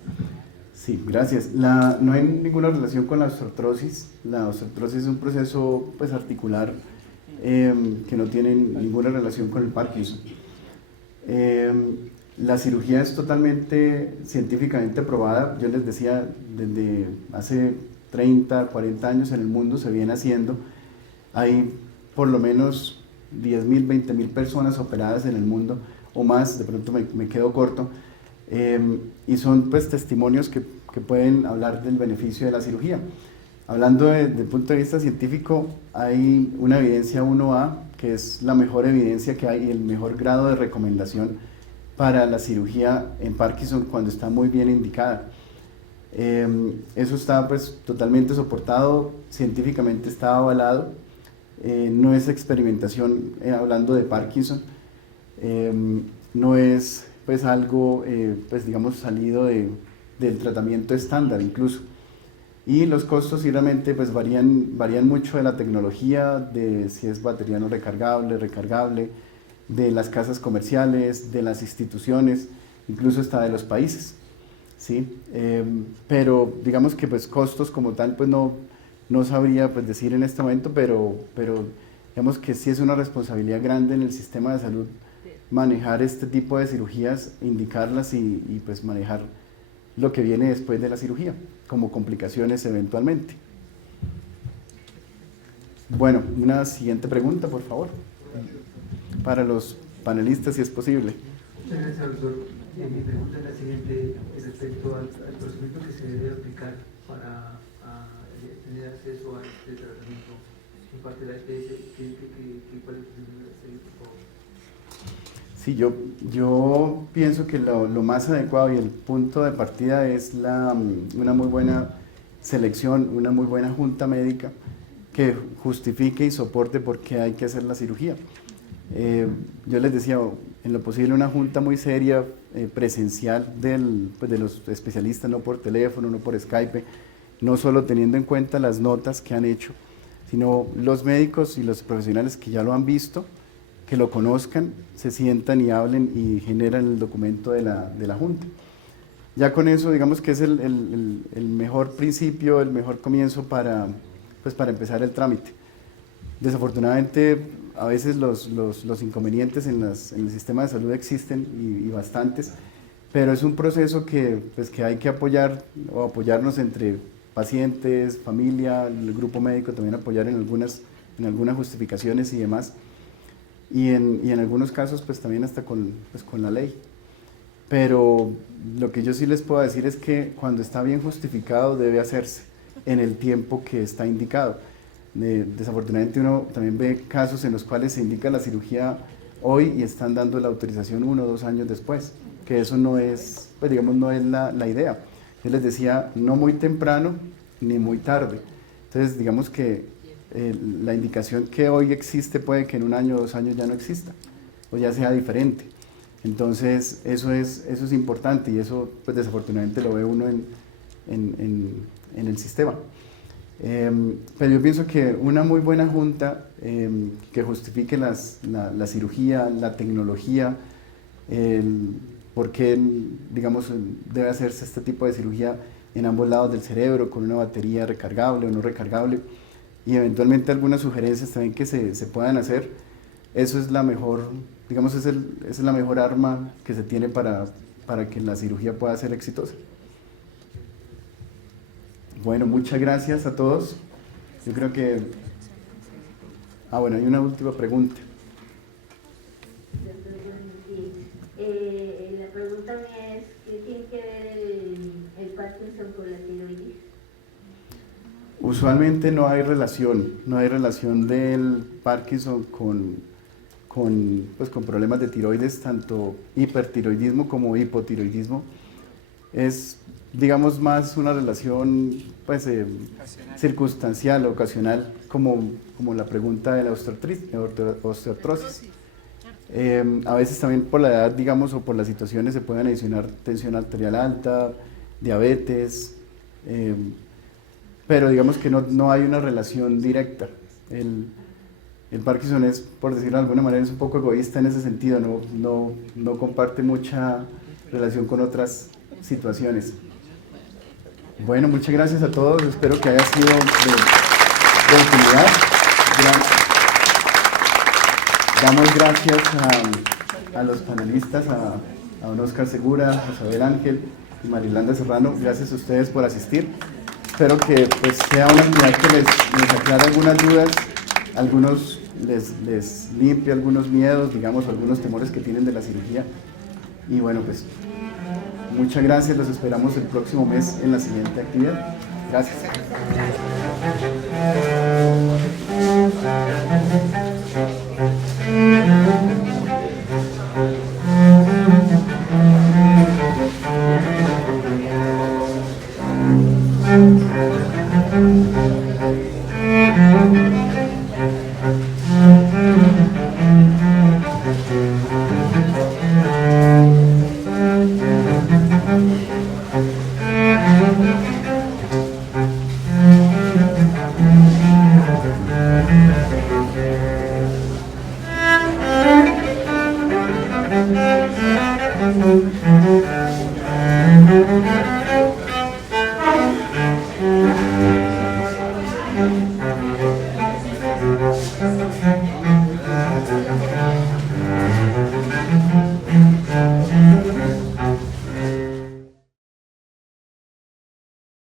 Sí, gracias. No hay ninguna relación con la osteoartrosis. La osteoartrosis es un proceso pues, articular que no tiene ninguna relación con el Parkinson. La cirugía es totalmente científicamente probada. Yo les decía, desde hace 30, 40 años en el mundo se viene haciendo. Hay por lo menos 10.000, 20.000 personas operadas en el mundo o más, de pronto me quedo corto, y son pues testimonios que pueden hablar del beneficio de la cirugía. Hablando desde el punto de vista científico, hay una evidencia 1A, que es la mejor evidencia que hay y el mejor grado de recomendación para la cirugía en Parkinson cuando está muy bien indicada. Eso está pues totalmente soportado, científicamente está avalado, no es experimentación hablando de Parkinson, no es pues algo pues digamos salido del tratamiento estándar incluso. Y los costos realmente pues varían mucho de la tecnología, de si es batería no recargable, de las casas comerciales, de las instituciones, incluso hasta de los países, ¿sí? Pero digamos que pues costos como tal pues no sabría pues decir en este momento, pero digamos que sí es una responsabilidad grande en el sistema de salud manejar este tipo de cirugías, indicarlas y pues manejar lo que viene después de la cirugía, como complicaciones eventualmente. Bueno, una siguiente pregunta, por favor, para los panelistas, si es posible. Muchas gracias, doctor. Mi pregunta es la siguiente, respecto al procedimiento que se debe aplicar para tener acceso a este tratamiento por parte de la EPS. ¿Cuál es el procedimiento a seguir, por favor? Sí, yo pienso que lo más adecuado y el punto de partida es una muy buena selección, una muy buena junta médica que justifique y soporte por qué hay que hacer la cirugía. Yo les decía, en lo posible una junta muy seria, presencial de los especialistas, no por teléfono, no por Skype, no solo teniendo en cuenta las notas que han hecho, sino los médicos y los profesionales que ya lo han visto, que lo conozcan, se sientan y hablen y generan el documento de la Junta. Ya con eso, digamos que es el mejor principio, el mejor comienzo para empezar el trámite. Desafortunadamente, a veces los inconvenientes en el sistema de salud existen y bastantes, pero es un proceso que hay que apoyarnos entre pacientes, familia, el grupo médico también apoyar en algunas justificaciones y demás. Y en algunos casos pues también hasta con la ley. Pero lo que yo sí les puedo decir es que cuando está bien justificado debe hacerse en el tiempo que está indicado. Desafortunadamente uno también ve casos en los cuales se indica la cirugía hoy y están dando la autorización 1 o 2 años después, que eso no es, pues digamos, no es la idea. Yo les decía, no muy temprano ni muy tarde. Entonces digamos que la indicación que hoy existe puede que en 1 año o 2 años ya no exista o ya sea diferente. Entonces eso es importante y eso pues desafortunadamente lo ve uno en el sistema. Pero yo pienso que una muy buena junta que justifique la cirugía, la tecnología, por qué digamos debe hacerse este tipo de cirugía en ambos lados del cerebro con una batería recargable o no recargable, y eventualmente algunas sugerencias también que se puedan hacer. Eso es la mejor, digamos, esa es la mejor arma que se tiene para que la cirugía pueda ser exitosa. Bueno, muchas gracias a todos. Yo creo que... bueno, hay una última pregunta. La pregunta mía es, ¿qué tiene que ver el Parkinson con la tiroides? Usualmente no hay relación del Parkinson con problemas de tiroides, tanto hipertiroidismo como hipotiroidismo. Es, digamos, más una relación pues, circunstancial, ocasional, como la pregunta de la osteoartrosis. A veces también por la edad, digamos, o por las situaciones se pueden adicionar tensión arterial alta, diabetes, pero digamos que no hay una relación directa. El Parkinson es, por decirlo de alguna manera, es un poco egoísta en ese sentido, no comparte mucha relación con otras situaciones. Bueno, muchas gracias a todos, espero que haya sido de utilidad. Damos gracias a los panelistas, a don Oscar Segura, a Isabel Ángel y Marilanda Serrano. Gracias a ustedes por asistir. Espero que pues, sea una actividad que les aclare algunas dudas, algunos les limpie algunos miedos, digamos, algunos temores que tienen de la cirugía. Y bueno, pues muchas gracias, los esperamos el próximo mes en la siguiente actividad. Gracias. Thank you.